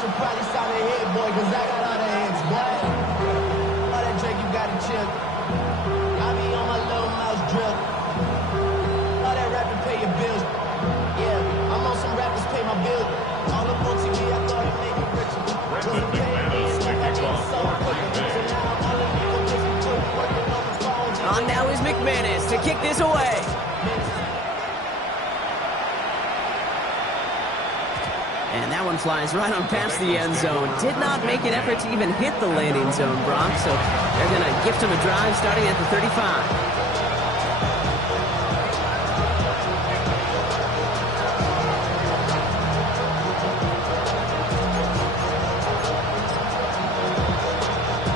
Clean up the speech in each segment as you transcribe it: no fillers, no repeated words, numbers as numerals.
should probably sign a hit, boy, because I got all the hits, boy. All that drink, you got to chill. I be on my little mouse drill. All that rapping, pay your bills. Yeah, I'm on some rappers, pay my bills. All up on TV, I thought it made me richer. Wasn't paying me enough, I didn't so quick. So now all the niggas just be putting working on the phone. On now is McManus to kick this away. And that one flies right on past the end zone. Did not make an effort to even hit the landing zone, Brock. So they're going to gift him a drive starting at the 35.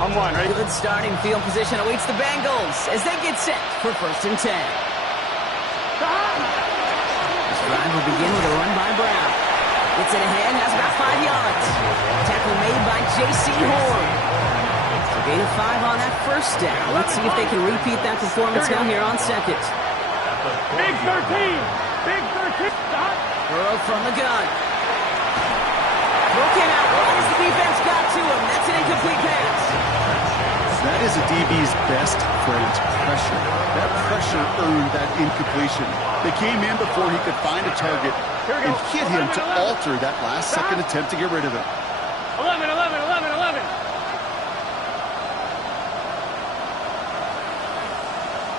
On one, ready? Good starting field position awaits the Bengals as they get set for 1st and 10. This drive will begin with a run by Brown. Gets it ahead, has about 5 yards. Tackle made by J.C. Horn. So gain of 5 on that first down. Let's see if they can repeat that performance now here on second. Big 13! Big 13! Stop! Burrow from the gun. Broken out right as the defense got to him. That's an incomplete pass. That is a DB's best friend, pressure. That pressure earned that incompletion. They came in before he could find a target and hit him to alter that last-second attempt to get rid of it. 11, 11, 11, 11.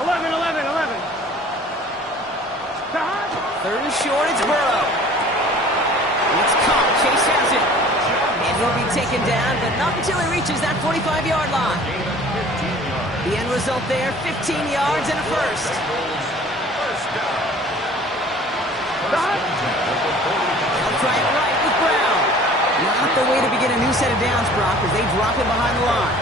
11, 11, 11. Stop! 3rd and short, it's Burrow. It's caught. Chase has it. And he'll be taken down, but not until he reaches that 45-yard line. The end result there, 15 yards and a first. They'll try it right with Brown. Not the way to begin a new set of downs, Brock, as they drop it behind the line.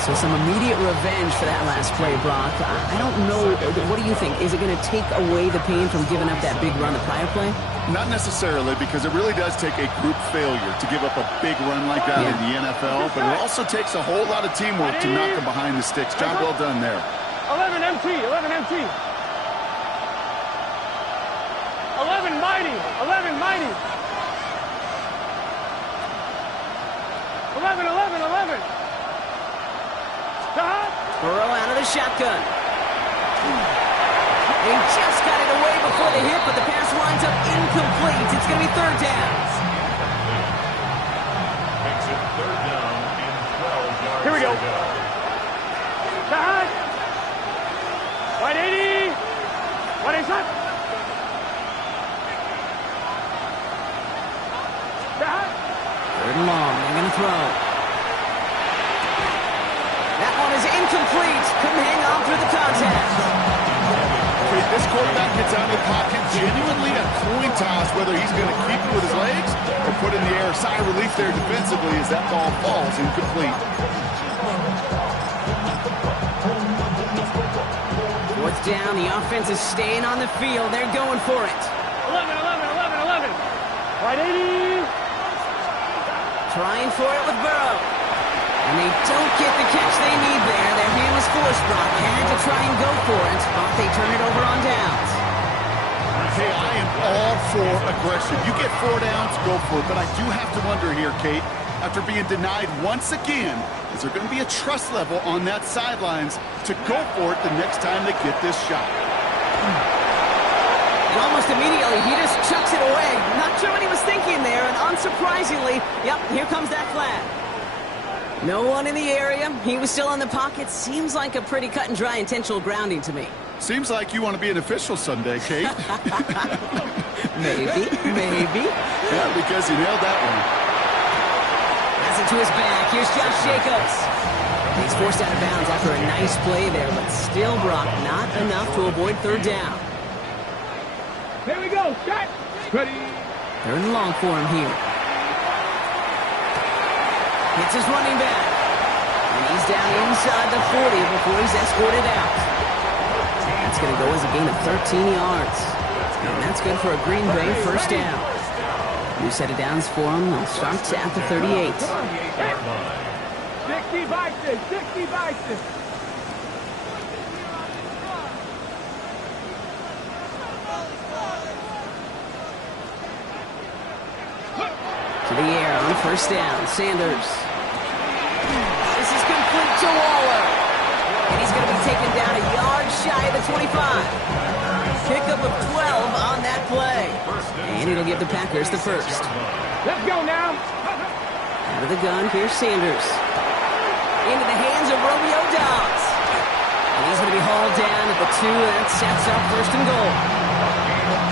So some immediate revenge for that last play, Brock. I don't know. What do you think? Is it going to take away the pain from giving up that big run the prior play? Not necessarily, because it really does take a group failure to give up a big run like that in the NFL, but it also takes a whole lot of teamwork to knock them behind the sticks. Job well done there. 11 MT, 11 MT. 11 mighty, 11 mighty. 11, 11, 11. Stop. Burrow out of the shotgun. They just got it away before the hit, but the pass winds up incomplete. It's going to be 3rd down. Makes it 3rd down and 12 yards. Here we go. Stop. Right 80. What is that? Stop. 3rd and long. They're going to throw. That one is incomplete. Couldn't hang on through the contact. If this quarterback gets out of the pocket, genuinely a coin toss whether he's going to keep it with his legs or put in the air. Sigh of relief there defensively as that ball falls incomplete. 4th down, the offense is staying on the field. They're going for it. 11, 11, 11, 11. Right 80. Trying for it with Burrow. And they don't get the catch they need there. Their hand was forced, Brock. Had to try and go for it, but they turn it over on downs. Hey, I am all for aggression. You get 4 downs, go for it. But I do have to wonder here, Kate, after being denied once again, is there going to be a trust level on that sidelines to go for it the next time they get this shot? And almost immediately, he just chucks it away. Not sure what he was thinking there, and unsurprisingly, yep, here comes that flag. No one in the area. He was still in the pocket. Seems like a pretty cut and dry intentional grounding to me. Seems like you want to be an official someday, Kate. Maybe. Yeah, because you nailed that one. Pass it to his back. Here's Josh Jacobs. He's forced out of bounds after a nice play there, but still, Brock, not enough to avoid 3rd down. Here we go. Shot. Ready. 3rd and long for him here. Hits his running back. And he's down inside the 40 before he's escorted out. That's going to go as a gain of 13 yards. And that's good for a Green Bay 1st down. New set of downs for him. They'll start at the 38. 60 Bison, 60 Bison. So the air on first down. Sanders. This is complete to Waller. And he's going to be taken down a yard shy of the 25. Pickup of 12 on that play. And it'll give the Packers the first. Let's go now. Out of the gun, here's Sanders. Into the hands of Romeo Dobbs. And he's going to be hauled down at the 2. That sets up first and goal.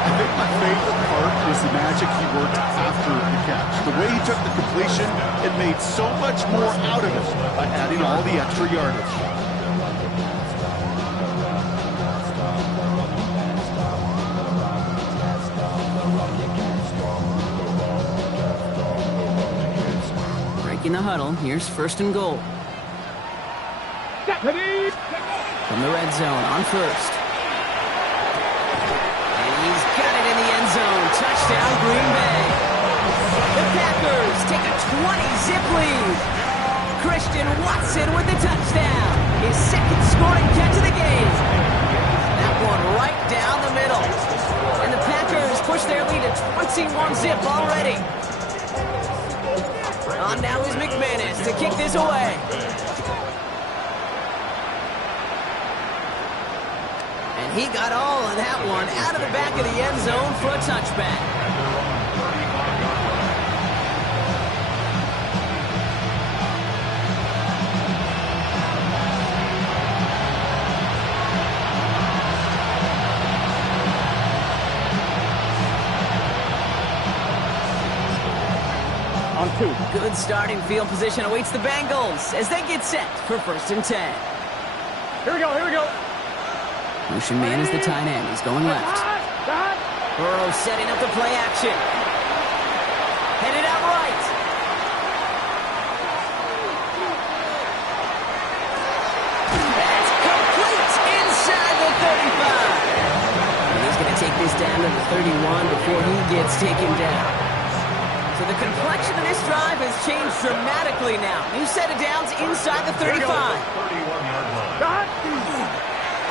I think my favorite part was the magic he worked after the catch. The way he took the completion, it made so much more out of it by adding all the extra yardage. Breaking the huddle, here's first and goal. From the red zone on first. And he's got it in the end zone. Touchdown, Green Bay. The Packers take a 20-zip lead. Christian Watson with the touchdown. His second scoring catch of the game. That one right down the middle. And the Packers push their lead to 21-zip already. On now is McManus to kick this away. And he got all of that one out of the back of the end zone for a touchback. On 2. Good starting field position awaits the Bengals as they get set for first and 10. Here we go, here we go. Motion man is the tight end. He's going left. Burrow setting up the play action. Headed out right. That's complete inside the 35. And he's going to take this down to the 31 before he gets taken down. So the complexion of this drive has changed dramatically now. New set of downs inside the 35. 31-yard line.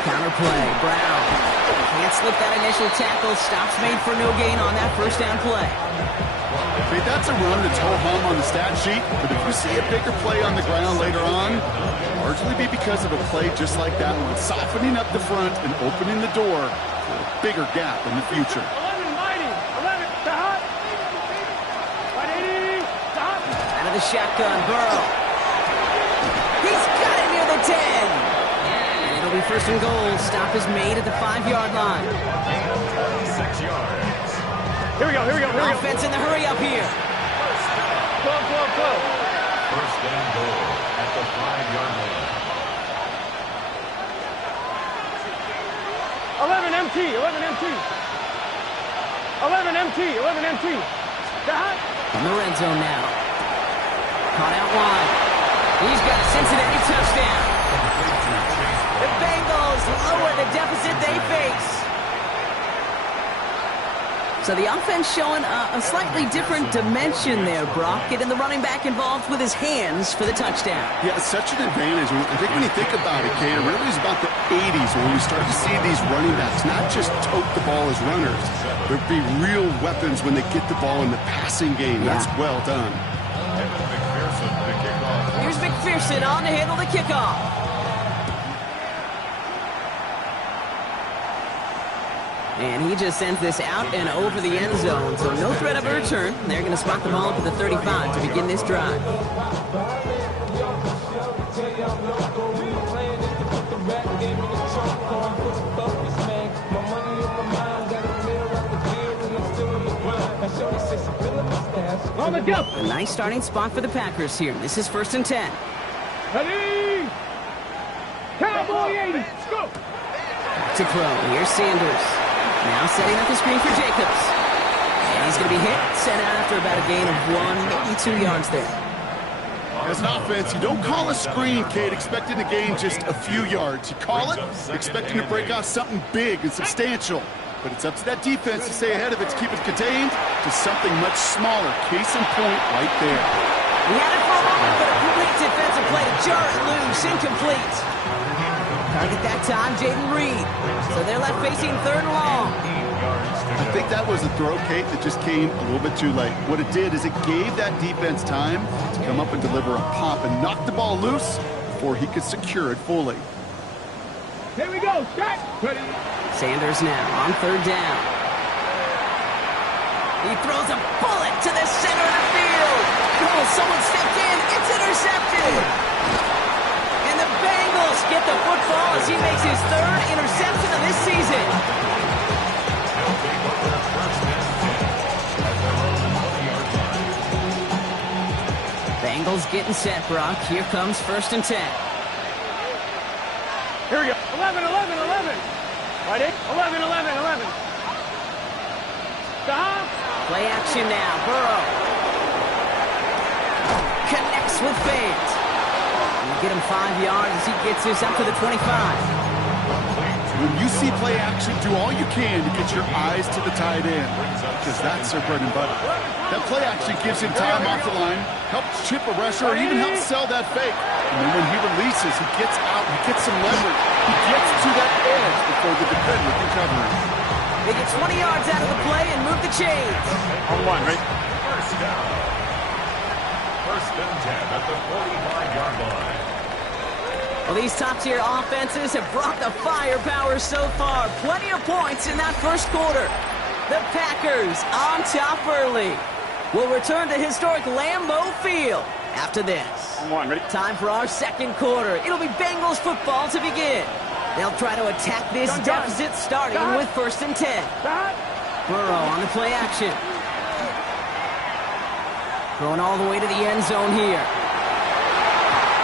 Counter play, Brown. Can't slip that initial tackle. Stops made for no gain on that first down play. Okay, that's a run that's ho-hum on the stat sheet, but if you see a bigger play on the ground later on, it'll largely be because of a play just like that one, softening up the front and opening the door for a bigger gap in the future. 11, mighty. 11, stop. 180, stop. Out of the shotgun, Burrow. He's got it near the 10. And it'll be first and goal. Stop is made at the 5-yard line. 6 yards. Here we go, here we go, here we go. Offense in the hurry up here. Go. First and goal at the 5-yard line. 11 MT, 11 MT. 11 MT, 11 MT. Stop. From the red zone now. Caught out wide. He's got a Cincinnati touchdown. The Bengals lower the deficit they face. So the offense showing a slightly different dimension there, Brock. Getting the running back involved with his hands for the touchdown. Yeah, it's such an advantage. I think when you think about it, Kate, it really is about the 80s when we start to see these running backs not just tote the ball as runners, but be real weapons when they get the ball in the passing game. Yeah. That's well done. McPherson to kick off. Here's McPherson on to handle the kickoff. And he just sends this out and over the end zone, so no threat of a return. They're going to spot the ball up at the 35 to begin this drive. A nice starting spot for the Packers here. This is first and 10. Ready? Cowboy 80, go! Back to throw. Here's Sanders. Now setting up the screen for Jacobs. And he's going to be hit, sent out after about a gain of 1, maybe 2 yards there. As an offense, you don't call a screen, Kate, expecting to gain just a few yards. You call it expecting to break off something big and substantial. But it's up to that defense to stay ahead of it, to keep it contained to something much smaller. Case in point right there. He had it for a moment, but a complete defensive play to jar it loose, incomplete. Target that time, Jaden Reed. So they're left facing third and long. 15 yards to I think that was a throw, Kate, that just came a little bit too late. What it did is it gave that defense time to come up and deliver a pop and knock the ball loose before he could secure it fully. Here we go. Shot. Ready. Sanders now on third down. He throws a bullet to the center of the field. Oh, someone stepped in. It's intercepted. And the Bengals get the football as he makes his third interception of this season. They'll take over first and 10 at their own 20-yard line. Bengals getting set, Brock. Here comes first and 10. Here we go. 11, 11, 11. Right in. 11, 11, 11. Stop. Play action now. Burrow connects with Fant. And get him 5 yards as he gets this up to the 25. When you see play action, do all you can to get your eyes to the tight end, because that's their bread and butter. That play action gives him time off the line, helps chip a rusher, or even helps sell that fake. And then when he releases, he gets out, he gets some leverage. He gets to that edge before the defender can cover him. They get 20 yards out of the play and move the chains. On one, right? First down. First and 10 at the 45-yard line. Well, these top-tier offenses have brought the firepower so far. Plenty of points in that first quarter. The Packers on top early. We'll return to historic Lambeau Field after this. On one, ready? Time for our second quarter. It'll be Bengals football to begin. They'll try to attack this deficit starting with first and 10. Stop. Burrow on the play action. Throwing all the way to the end zone here.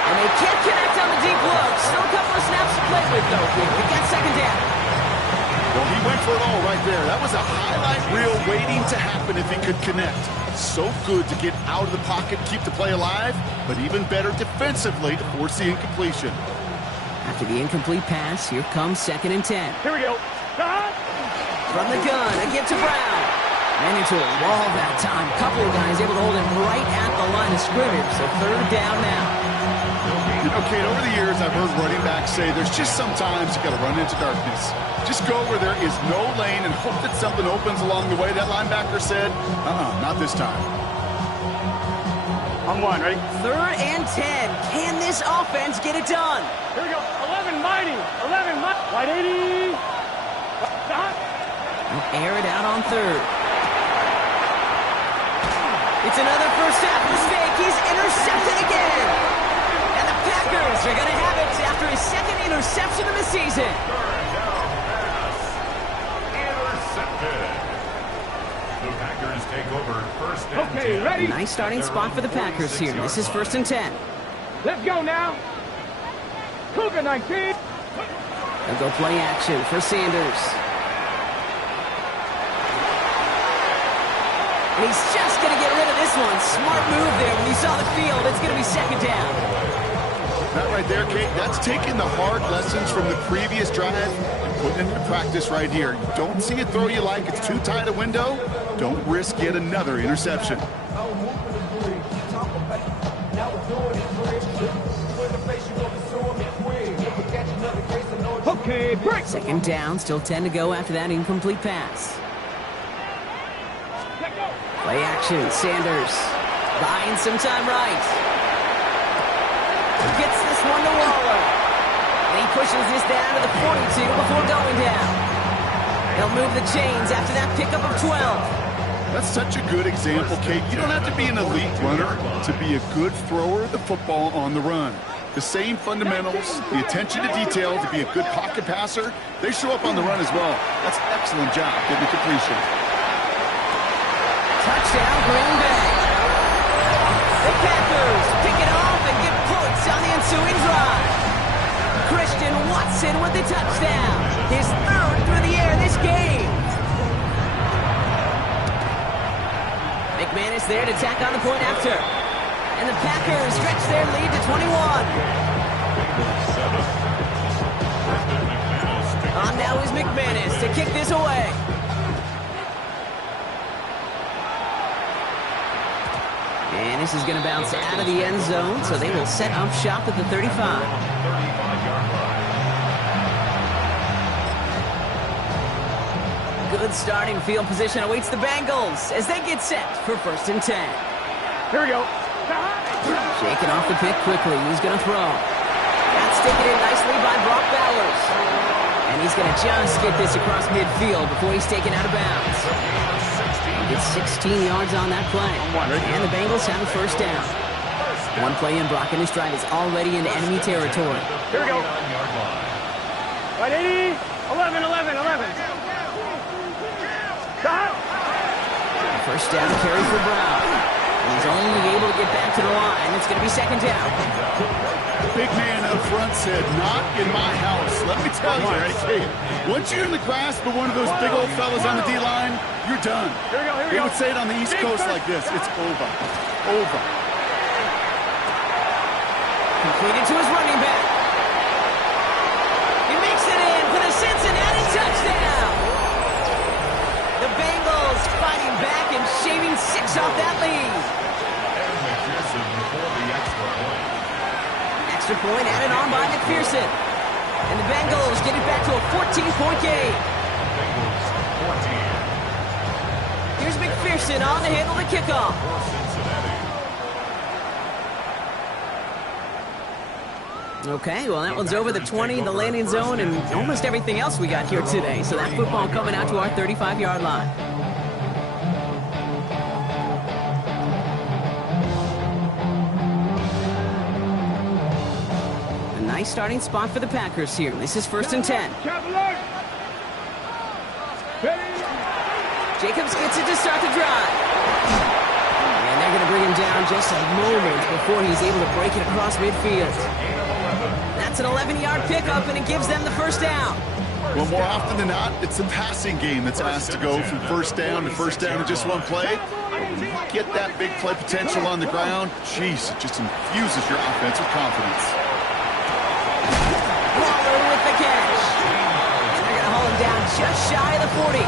And they can't connect on the deep look. Still a couple of snaps to play with, though. They got second down. Well, he went for it all right there. That was a highlight reel waiting to happen if he could connect. So good to get out of the pocket, keep the play alive, but even better defensively to force the incompletion. After the incomplete pass, here comes second and 10. Here we go. Stop. From the gun, again to Brown. Ran into a wall that time. Couple of guys able to hold him right at the line of scrimmage. So third down now. You know, Kate, over the years, I've heard running backs say there's just sometimes you got to run into darkness. Just go where there is no lane and hope that something opens along the way. That linebacker said, not this time. On one, ready? Third and 10. Can this offense get it done? Here we go. 11 mighty. 11 mighty. White 80. Stop. They'll air it out on third. It's another first half mistake. He's intercepted again. And the Packers are going to have it after his second interception of the season. Third down pass. Intercepted. The Packers take over first and 10. Okay, ready? Nice starting spot for the Packers here. This is first and 10. Let's go now. Cougar 19. They'll go play action for Sanders. And he's just going to get rid of this one. Smart move there. When you saw the field, it's going to be second down. That right there, Kate, that's taking the hard lessons from the previous drive and putting it into practice right here. You don't see a throw you like, it's too tight a window, don't risk yet another interception. Okay, break. Second down, still 10 to go after that incomplete pass. Let go. Play action, Sanders. Buying some time right. Gets this one to Waller. And he pushes this down to the 42 before going down. They'll move the chains after that pickup of 12. That's such a good example, Kate. You don't have to be an elite runner to be a good thrower of the football on the run. The same fundamentals, the attention to detail to be a good pocket passer, they show up on the run as well. That's an excellent job getting the completion. Touchdown, Green Bay. The Packers pick it off and get points on the ensuing drive. Christian Watson with the touchdown. His third through the air this game. McManus there to tack on the point after. And the Packers stretch their lead to 21. On now is McManus to kick this away. And this is going to bounce out of the end zone, so they will set up shop at the 35. 35-yard line. Good starting field position awaits the Bengals as they get set for 1st and 10. Here we go. Shaking off the pick quickly. He's going to throw. That's taken in nicely by Brock Bowers. And he's going to just get this across midfield before he's taken out of bounds. He gets 16 yards on that play. And the Bengals have a 1st down. One play in, Brock and his drive is already in enemy territory. Here we go. Right 80. 11, 11, 11. First down carry for Brown. He's only able to get back to the line. It's going to be 2nd down. Big man up front said, not in my house. Let me tell you, hey, once you're in the grasp of one of those big old fellas on the D-line, you're done. Here we go, here we they go. would say it on the East Coast like this. It's over. Over. Completed to his running back. He makes it in for the Cincinnati touchdown. The Bengals fighting back and shaving 6 off that lead. Extra point added on by McPherson. And the Bengals get it back to a 14-point game. Here's McPherson on to handle the kickoff. Okay, well, that one's over the 20, the landing zone, and almost everything else we got here today. So that football coming out to our 35-yard line. A nice starting spot for the Packers here. This is 1st and 10. Jacobs gets it to start the drive. And they're going to bring him down just a moment before he's able to break it across midfield. That's an 11-yard pickup, and it gives them the 1st down. Well, more often than not, it's the passing game that's asked to go from 1st down to 1st down in just one play. Get that big play potential on the ground. Jeez, it just infuses your offense with confidence. Waller with the catch. And they're going to haul him down just shy of the 40.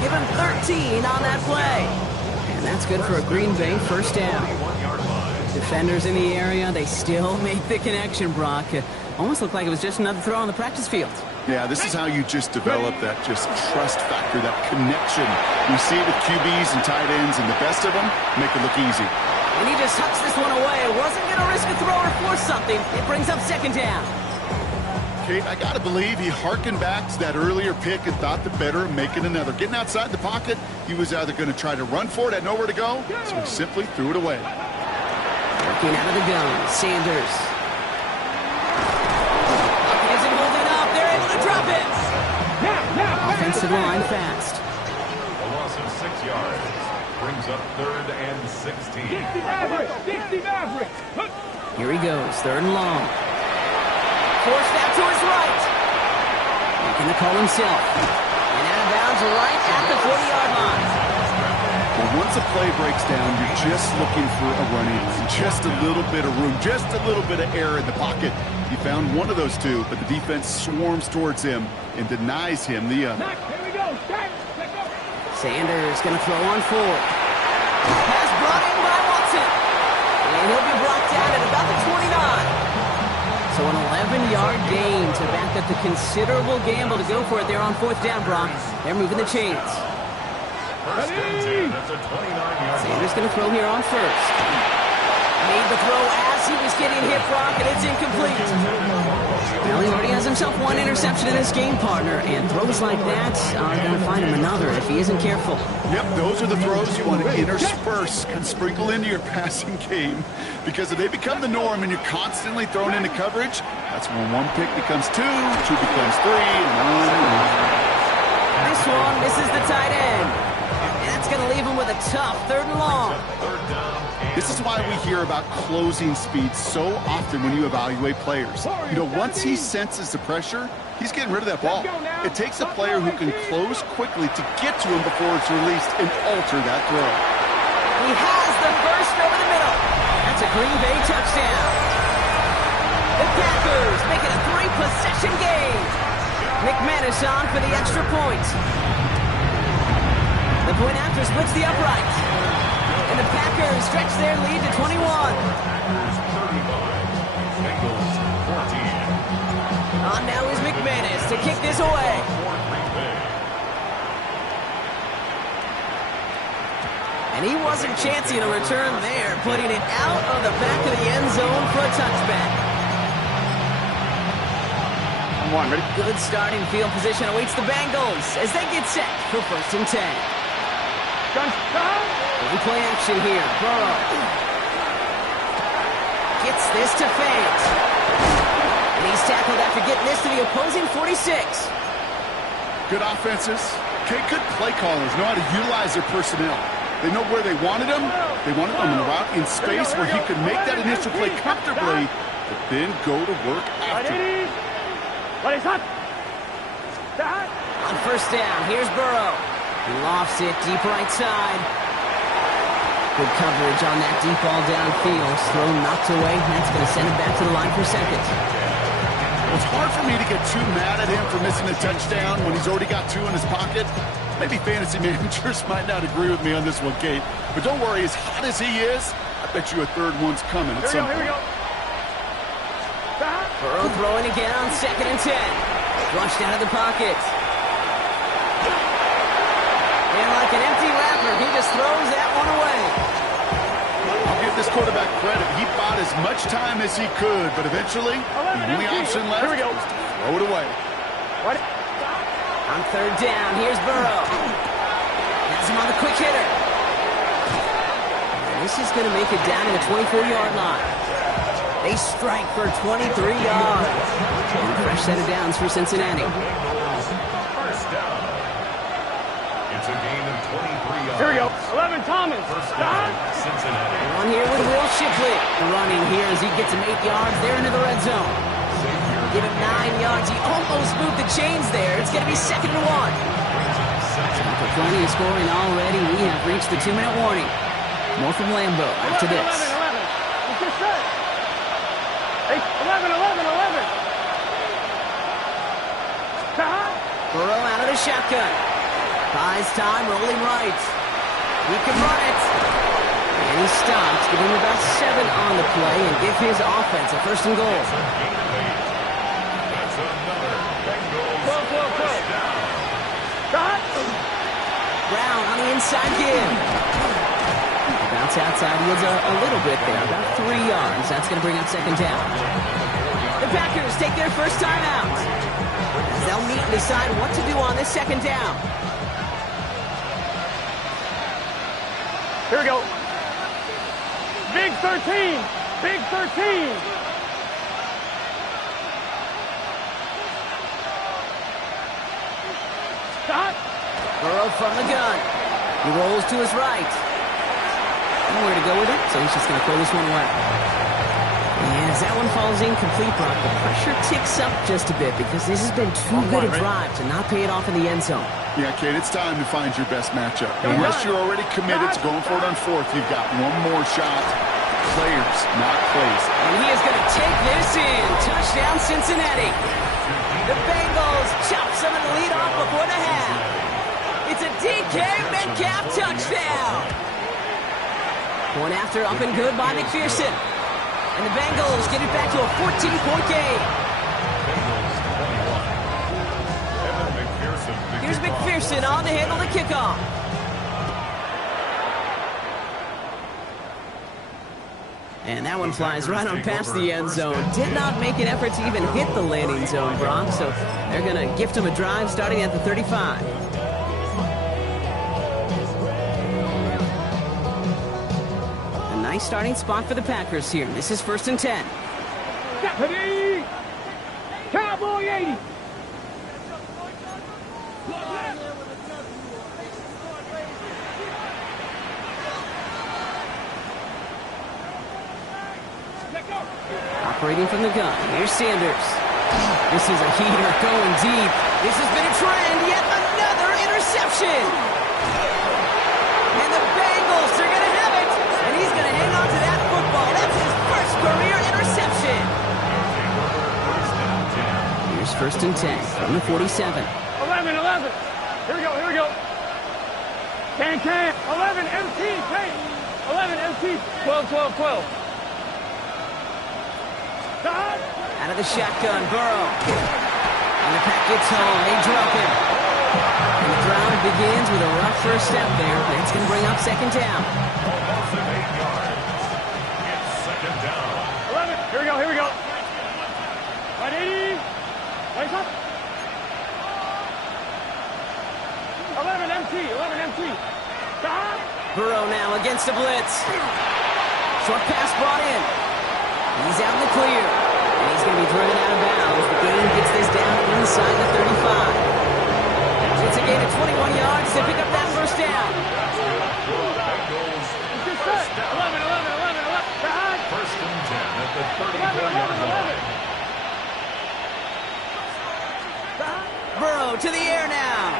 Give him 13 on that play. And that's good for a Green Bay 1st down. Defenders in the area, they still make the connection, Brock. Almost looked like it was just another throw on the practice field. Yeah, this is how you just develop that just trust factor, that connection. We see it with QBs and tight ends, and the best of them make it look easy. And he just hucks this one away. Wasn't going to risk a throw or force something. It brings up 2nd down. Kate, I got to believe he harkened back to that earlier pick and thought the better of making another. Getting outside the pocket, he was either going to try to run for it, had nowhere to go, so he simply threw it away. Working out of the gun, Sanders. Isn't holding up. They're able to drop it. Offensive line fast. A loss of 6 yards brings up 3rd and 16. Here he goes, 3rd and long. Forced out to his right. Making the call himself. And out of bounds right at the 40-yard line. Well, once a play breaks down, you're just looking for a running lane, just a little bit of room, just a little bit of air in the pocket. He found one of those two, but the defense swarms towards him and denies him the other. Sanders going to throw on 4. Pass brought in by Watson. And he'll be brought down at about the 29. So an 11-yard gain to back up the considerable gamble to go for it there on 4th down, Brock. They're moving the chains. First and 10. That's a 29-yard Sanders going to throw here on 1st. Made the throw as he was getting hit, Brock, and it's incomplete. Well, he already has himself 1 interception in this game, partner, and throws like that are going to find him another if he isn't careful. Yep, those are the throws you want to intersperse and sprinkle into your passing game, because if they become the norm and you're constantly thrown into coverage, that's when 1 pick becomes 2, 2 becomes 3, and on. This one misses the tight end. And that's going to leave him with a tough 3rd and long. This is why we hear about closing speed so often when you evaluate players. You know, once he senses the pressure, he's getting rid of that ball. It takes a player who can close quickly to get to him before it's released and alter that throw. He has the first over the middle. That's a Green Bay touchdown. The Packers make it a 3-possession game. McManus on for the extra point. The point after splits the upright. And the Packers stretch their lead to 21. Bengals 14. On now is McManus to kick this away. And he wasn't chancing a return there, putting it out of the back of the end zone for a touchback. One, ready? Good starting field position awaits the Bengals as they get set for 1st and 10. Guns, One play action here. Burrow gets this to Fant. And he's tackled after getting this to the opposing 46. Good offenses. Okay, good play callers know how to utilize their personnel. They know where they wanted him. They wanted him in a route in space where he could make that initial play comfortably, but then go to work after. What is that? On 1st down, here's Burrow. He lofts it deep right side. Good coverage on that deep ball downfield. Throw knocked away. That's going to send it back to the line for 2nd. It's hard for me to get too mad at him for missing a touchdown when he's already got 2 in his pocket. Maybe fantasy managers might not agree with me on this one, Kate. But don't worry, as hot as he is, I bet you a 3rd one's coming at some point. Here we go. Burrow throwing again on 2nd and 10. Flushed out of the pocket. And like an empty wrapper, he just throws that one away. I'll give this quarterback credit. He bought as much time as he could, but eventually, the only option left was to throw it away. What? On 3rd down, here's Burrow. Has him on the quick hitter. And this is going to make it down to the 24-yard line. They strike for 23 yards. And a fresh set of downs for Cincinnati. 1st down. It's a gain of 23 yards. Here we go. 11 Thomas. First down, Cincinnati. On here with Will Shipley. Running here as he gets him 8 yards there into the red zone. Give him 9 yards. He almost moved the chains there. It's going to be 2nd and 1. After plenty of scoring already, we have reached the 2-minute warning. More from Lambeau after this. 11. It's just set. 11. Burrow out of the shotgun. Buys time, rolling right. He can run it. And he stops, give him about 7 on the play and give his offense a 1st and goal. That's another Bengals. 12. Brown on the inside give. Bounce outside, yields a little bit there, about 3 yards. That's going to bring up 2nd down. The Packers take their first time out. As they'll meet and decide what to do on this 2nd down. Here we go. Big 13. Big 13. Stop. Burrow from the gun. He rolls to his right. Nowhere to go with it, so he's just going to throw this one away. And as that one falls incomplete, Brock, the pressure ticks up just a bit because this has been too good a drive to not pay it off in the end zone. Yeah, Kate, it's time to find your best matchup. Unless you're already committed to going for it on 4th, you've got one more shot. Players, not plays. And he is going to take this in. Touchdown, Cincinnati. The Bengals chop some of the lead off before the half. It's a DK Metcalf touchdown. One after, up and good by McPherson. And the Bengals get it back to a 14-point game. Here's McPherson on to handle the kickoff. And that one flies right on past the end zone. Did not make an effort to even hit the landing zone, Brock. So they're going to gift him a drive starting at the 35. A nice starting spot for the Packers here. This is 1st and 10. Deputy. Cowboy 80. Operating from the gun. Here's Sanders. This is a heater going deep. This has been a trend. Yet another interception. And the Bengals are going to have it. And he's going to hang on to that football. That's his first career interception. Here's 1st and 10 from the 47. 11. Here we go. Can. 11 MT. 11 MT. 12. Out of the shotgun, Burrow. And the pack gets home. They drop him. And the ground drive begins with a rough first step there. That's going to bring up second down. Almost at 8 yards. It's second down. 11. Here we go. Here we go. Right 80. Right up. 11 MT. 11 MT. Stop. Burrow now against a blitz. Short pass brought in. He's out in the clear. And he's going to be driven out of bounds. The gain gets this down inside the 35. It's a gain of 21 yards to pick up that first down. Bengals It's just set. 11, 11, 11, 11. Stop. first and 10 at the 11, 34-yard 11, line. 11. Stop. Burrow to the air now.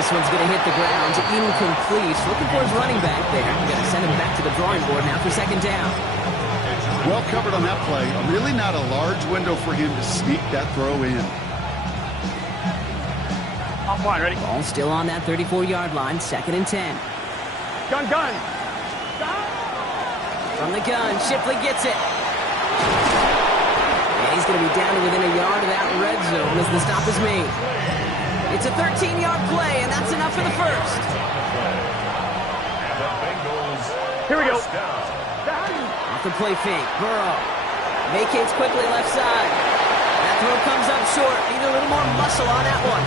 This one's going to hit the ground. Incomplete. Looking for his running back there. We're going to send him back to the drawing board now for second down. Well covered on that play. Really not a large window for him to sneak that throw in. On point, ready? Ball still on that 34-yard line. Second and 10. Gun, gun. Stop. From the gun, Shipley gets it. And he's going to be down to within a yard of that red zone as the stop is made. It's a 13-yard play, and that's enough for the first. And the Bengals Here we go. first down. Off the play fake, Burrow vacates quickly left side. That throw comes up short. Need a little more muscle on that one.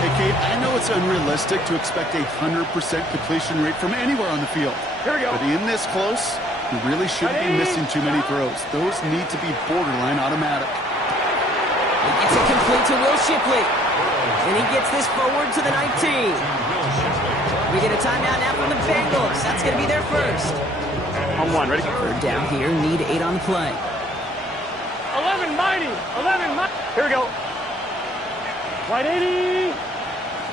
Hey, Kate, I know it's unrealistic to expect a 100% completion rate from anywhere on the field. Here we go. But in this close, you really shouldn't be missing too many throws. Those need to be borderline automatic. He gets it complete to Will Shipley. And he gets this forward to the 19. We get a timeout now from the Bengals. That's going to be their first. On one, ready? Third down here, need 8 on the play. 11 mighty. 11 mighty. Here we go. Right 80.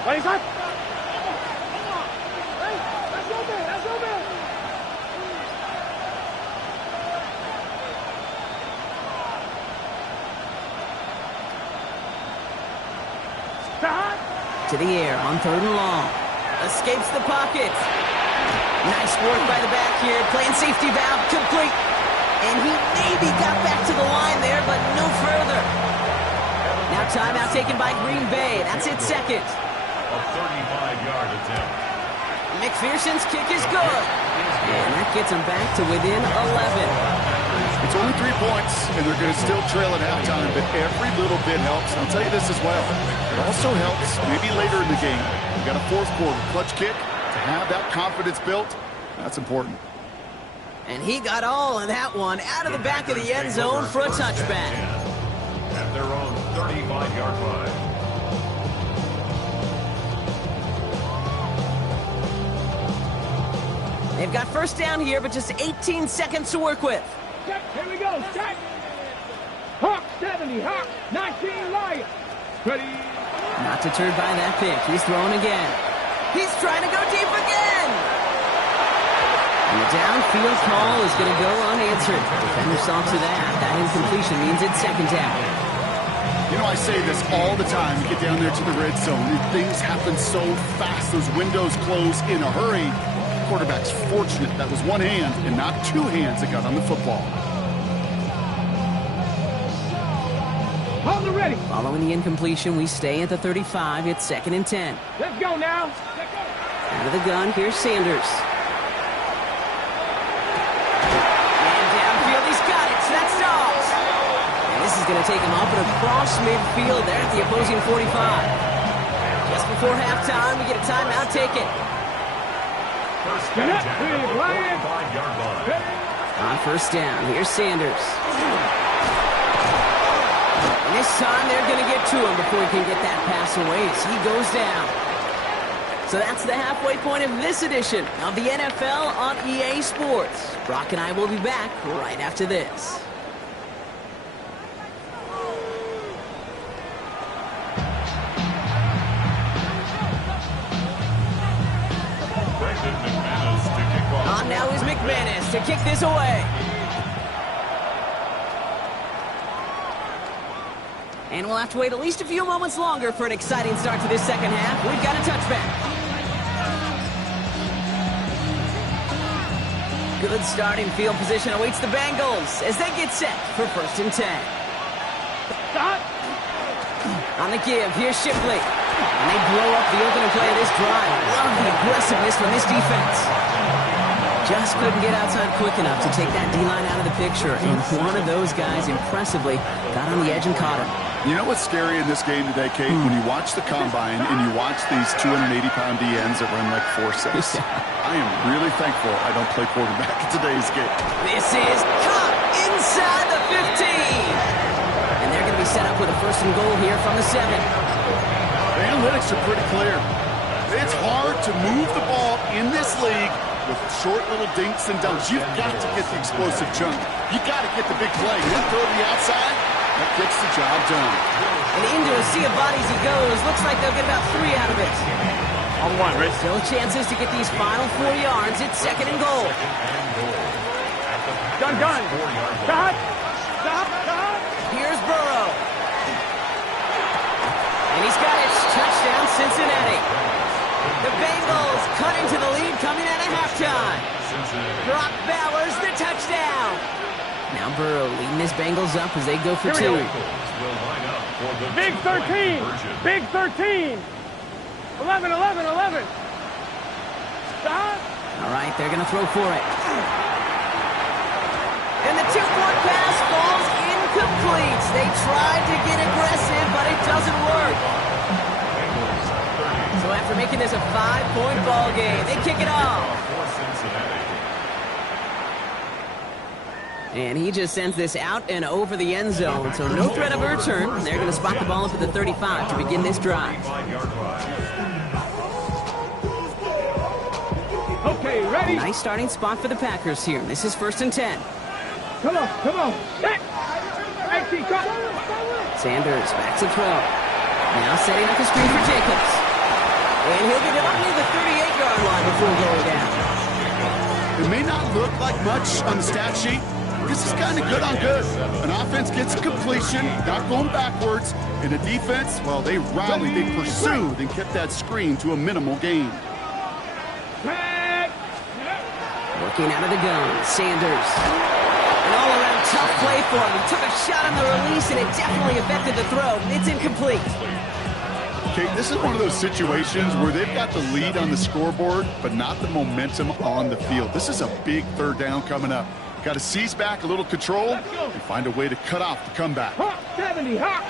Right side. Hey, let's go there. Let's go there. Stop. To the air on third and long. Escapes the pocket. Nice work by the back here. Playing safety valve complete. And he maybe got back to the line there, but no further. Now timeout taken by Green Bay. That's it second. A 35-yard attempt. McPherson's kick is good. And that gets him back to within 11. It's only 3 points, and they're going to still trail at halftime, but every little bit helps. I'll tell you this as well. It also helps maybe later in the game. You got a fourth quarter clutch kick. To have that confidence built, that's important. And he got all of that one out of the back of the end zone for a touchback. At their own 35-yard line. They've got first down here, but just 18 seconds to work with. Check. Here we go. Check. Hawk 70. Hawk 19. Lion. Ready. Not deterred by that pick. He's throwing again. He's trying to go deep again. And the downfield call is going to go unanswered. Defender saw to that. That incompletion means it's second down. You know, I say this all the time. You get down there to the red zone, and things happen so fast. Those windows close in a hurry. Quarterback's fortunate that was one hand and not two hands that got on the football. Hold it ready. Following the incompletion, we stay at the 35. It's second and 10. Let's go now. Out of the gun, here's Sanders. And downfield, he's got it. So that's Dobbs. And this is going to take him up and across midfield there at the opposing 45. Just before halftime, we get a timeout taken. First and 10 at the 45-yard line. On first down, here's Sanders. And this time they're going to get to him before he can get that pass away as he goes down. So that's the halfway point of this edition of the NFL on EA Sports. Brock and I will be back right after this. On now is McManus to kick this away. And we'll have to wait at least a few moments longer for an exciting start to this second half. We've got a touchback. Good starting field position awaits the Bengals as they get set for first and 10. Stop. On the give, here's Shipley. And they blow up the opening play of this drive. Love the aggressiveness from this defense. Just couldn't get outside quick enough to take that D-line out of the picture. And one of those guys impressively got on the edge and caught him. You know what's scary in this game today, Kate? When you watch the combine and you watch these 280-pound DNs that run like 4.6. I am really thankful I don't play quarterback in today's game. This is caught inside the 15. And they're going to be set up with a first and goal here from the 7. The analytics are pretty clear. It's hard to move the ball in this league with short little dinks and dunks. You've got to get the explosive chunk. You've got to get the big play. Then throw to the outside. That gets the job done. And into a sea of bodies he goes. Looks like they'll get about 3 out of it. On 1, Rich. Still chances to get these final 4 yards. It's second and goal. Gun. Stop. Here's Burrow. And he's got it. Touchdown, Cincinnati. The Bengals cut into the lead coming out of halftime. Brock Bowers, the touchdown. Now Burrow leading his Bengals up as they go for 2. Big 13. Big 13. 11. Stop. All right, they're going to throw for it. And the 2-point pass falls incomplete. They tried to get aggressive, but it doesn't work. So after making this a 5-point ball game, they kick it off. And he just sends this out and over the end zone, so no threat of a return. They're going to spot the ball up at the 35 to begin this drive. Okay, ready? Nice starting spot for the Packers here. This is 1st and 10. Come on. Set. Sanders back to throw. Now setting up the screen for Jacobs. And he'll get it only the 38-yard line before going down. It may not look like much on the stat sheet. This is kind of good on good. An offense gets a completion, not going backwards. And the defense, well, they rallied, they pursued, and kept that screen to a minimal gain. Working out of the gun, Sanders. An all-around tough play for him. He took a shot on the release, and it definitely affected the throw. It's incomplete. Okay, this is one of those situations where they've got the lead on the scoreboard, but not the momentum on the field. This is a big 3rd down coming up. Got to seize back a little control and find a way to cut off the comeback. Hawk 70. Go.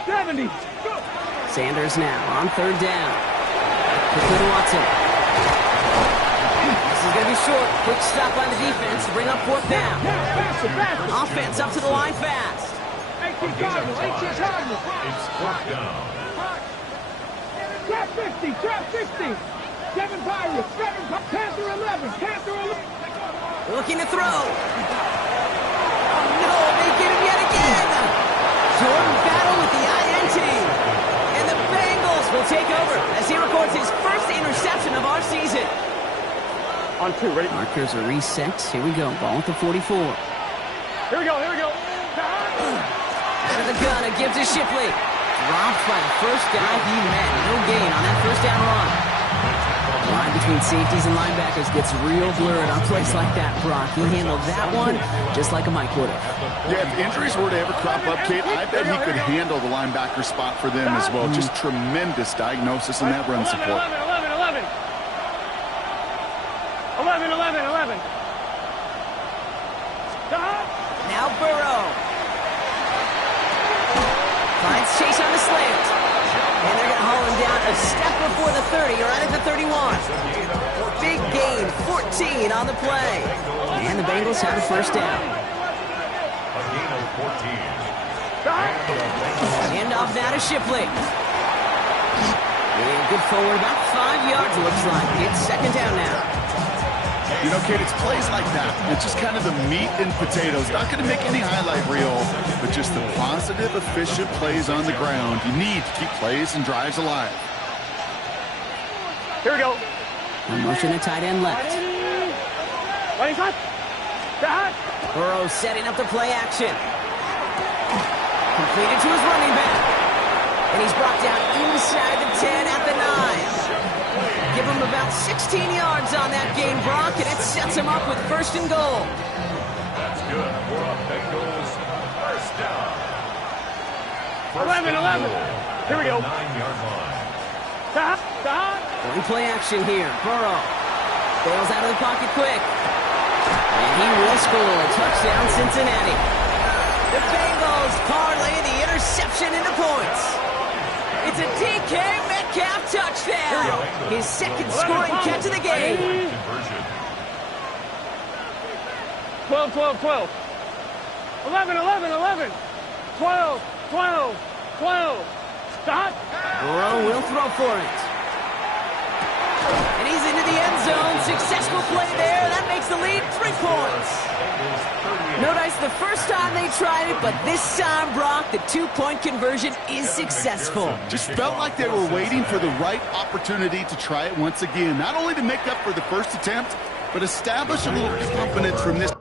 Sanders now on 3rd down. Quickly to Watson. This is going to be short. Quick stop by the defense to bring up 4th down. Faster. Offense up to the line fast. 18 Cardinals. It's 4th down. Trap 50. 7 Pirates. Panther 11. Looking to throw. Oh, no, they get him yet again. Jordan battle with the INT. And the Bengals will take over as he records his first interception of our season. On 2, ready? Markers are reset. Here we go. Ball at the 44. Here we go. Out of the gun, it gives to Shipley. Dropped by the first guy he met. No gain on that 1st down run. The line between safeties and linebackers gets real blurred on plays like that, Brock. He handled that one just like a Mike would have. Yeah, if injuries were to ever crop up, Kate, I bet he could handle the linebacker spot for them as well. Just tremendous diagnosis in that run support. 11. Stop. Now Burrow. Finds Chase on the slant. And they're going to haul him down a step before the 30, or right at the 31. Big gain, 14 on the play. And the Bengals have a 1st down. A gain of 14. Hand off now to Shipley. And good forward, about 5 yards, it looks like. It's 2nd down now. You know, Kate, it's plays like that. It's just kind of the meat and potatoes. Not going to make any highlight reel, but just the positive, efficient plays on the ground. You need to keep plays and drives alive. Here we go. A motion at tight end left. Burrow setting up the play action. Completed to his running back. And he's brought down inside the 10 at the 9. Give him about 16 yards on that gain, Brock, and it sets him up with 1st and goal. That's good for a Bengals 1st down. 11. Here we go. 9-yard line. Stop. Going play action here. Burrow bails out of the pocket quick. And he will score. Touchdown, Cincinnati. The Bengals parlay the interception into points. It's a DK Metcalf touchdown. His second scoring catch of the game. Conversion. 12, 12, 12. 11, 11, 11. 12, 12, 12. Stop. Burrow will throw for it. And he's into the end zone. Successful play there. That makes the lead 3 points. No dice the first time they tried it, but this time, Brock, the 2-point conversion is successful. Just felt like they were waiting for the right opportunity to try it once again. Not only to make up for the first attempt, but establish a little confidence from this.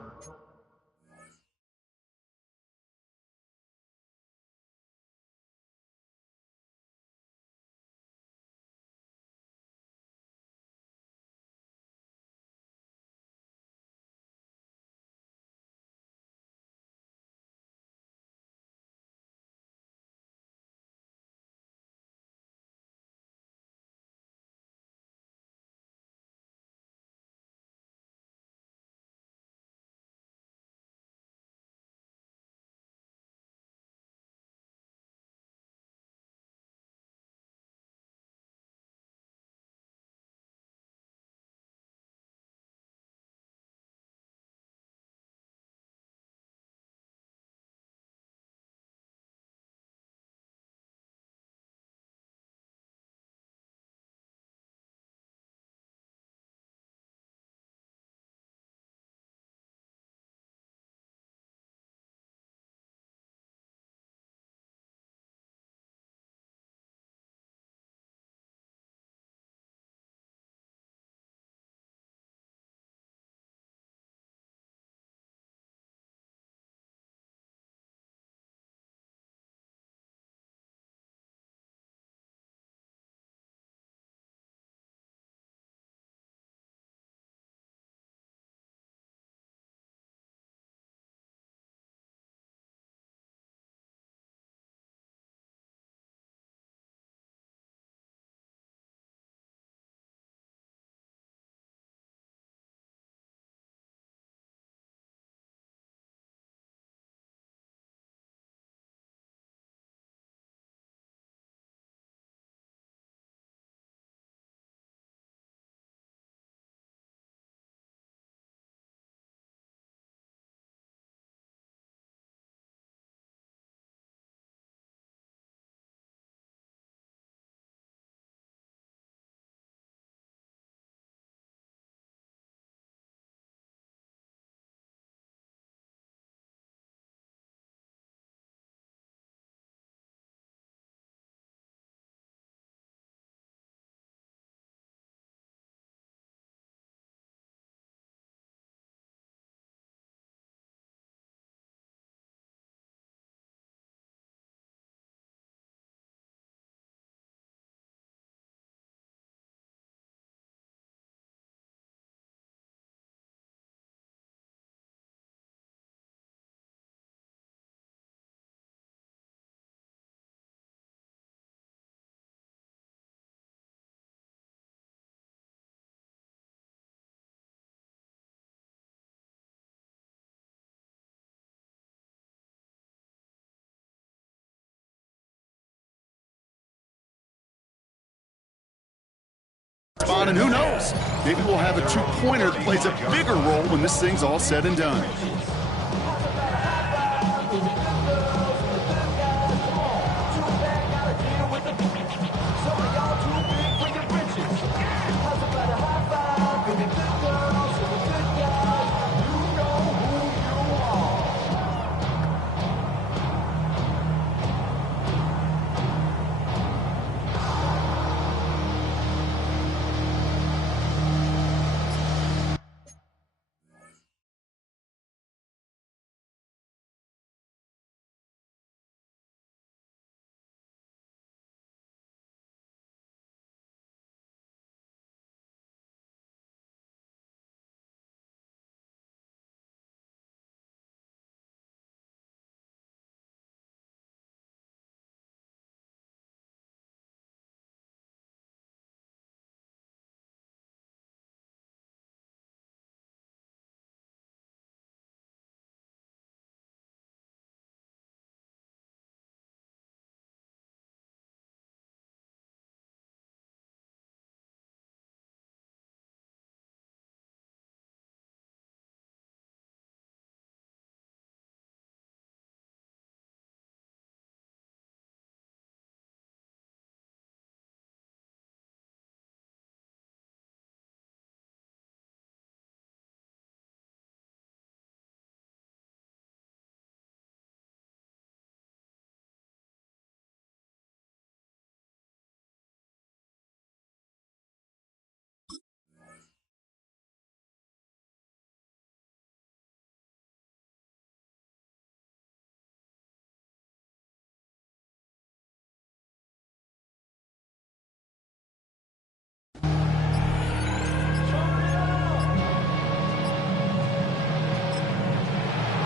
Spot, and who knows, maybe we'll have a 2-pointer that plays a bigger role when this thing's all said and done.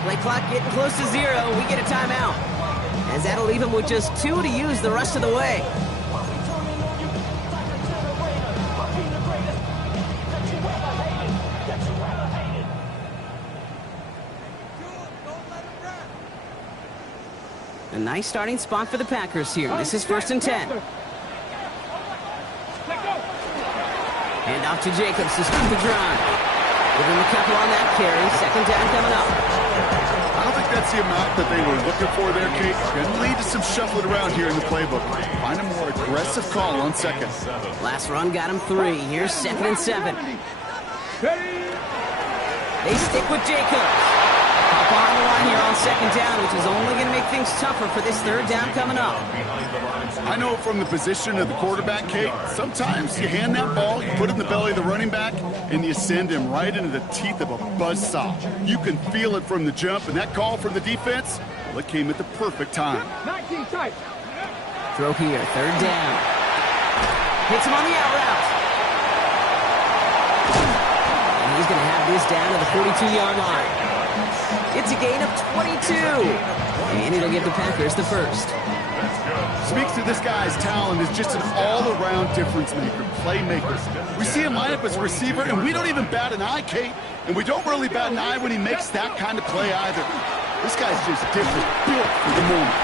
Play clock getting close to 0. We get a timeout. As that'll leave him with just 2 to use the rest of the way. A nice starting spot for the Packers here. This is 1st and 10. Hand off to Jacobs to start the drive. Give him a couple on that carry. 2nd down coming up. I don't think that's the amount that they were looking for there, Kate. Going to lead to some shuffling around here in the playbook. Find a more aggressive call on 2nd. Last run got him 3. Here's 2nd and 7. They stick with Jacobs. Up on the line here on 2nd down, which is only going to make things tougher for this 3rd down coming up. I know from the position of the quarterback, Kate, sometimes you hand that ball, you put it in the belly of the running back, and you send him right into the teeth of a buzzsaw. You can feel it from the jump, and that call from the defense, well, it came at the perfect time. 19 tight. Throw here, 3rd down. Hits him on the out route. And he's going to have this down to the 42-yard line. It's a gain of 22. And it'll give the Packers the 1st. Speaks to this guy's talent as just an all-around difference maker, playmaker. We see him line up as a receiver, and we don't even bat an eye, Kate. And we don't really bat an eye when he makes that kind of play either. This guy's just different, built for the moment.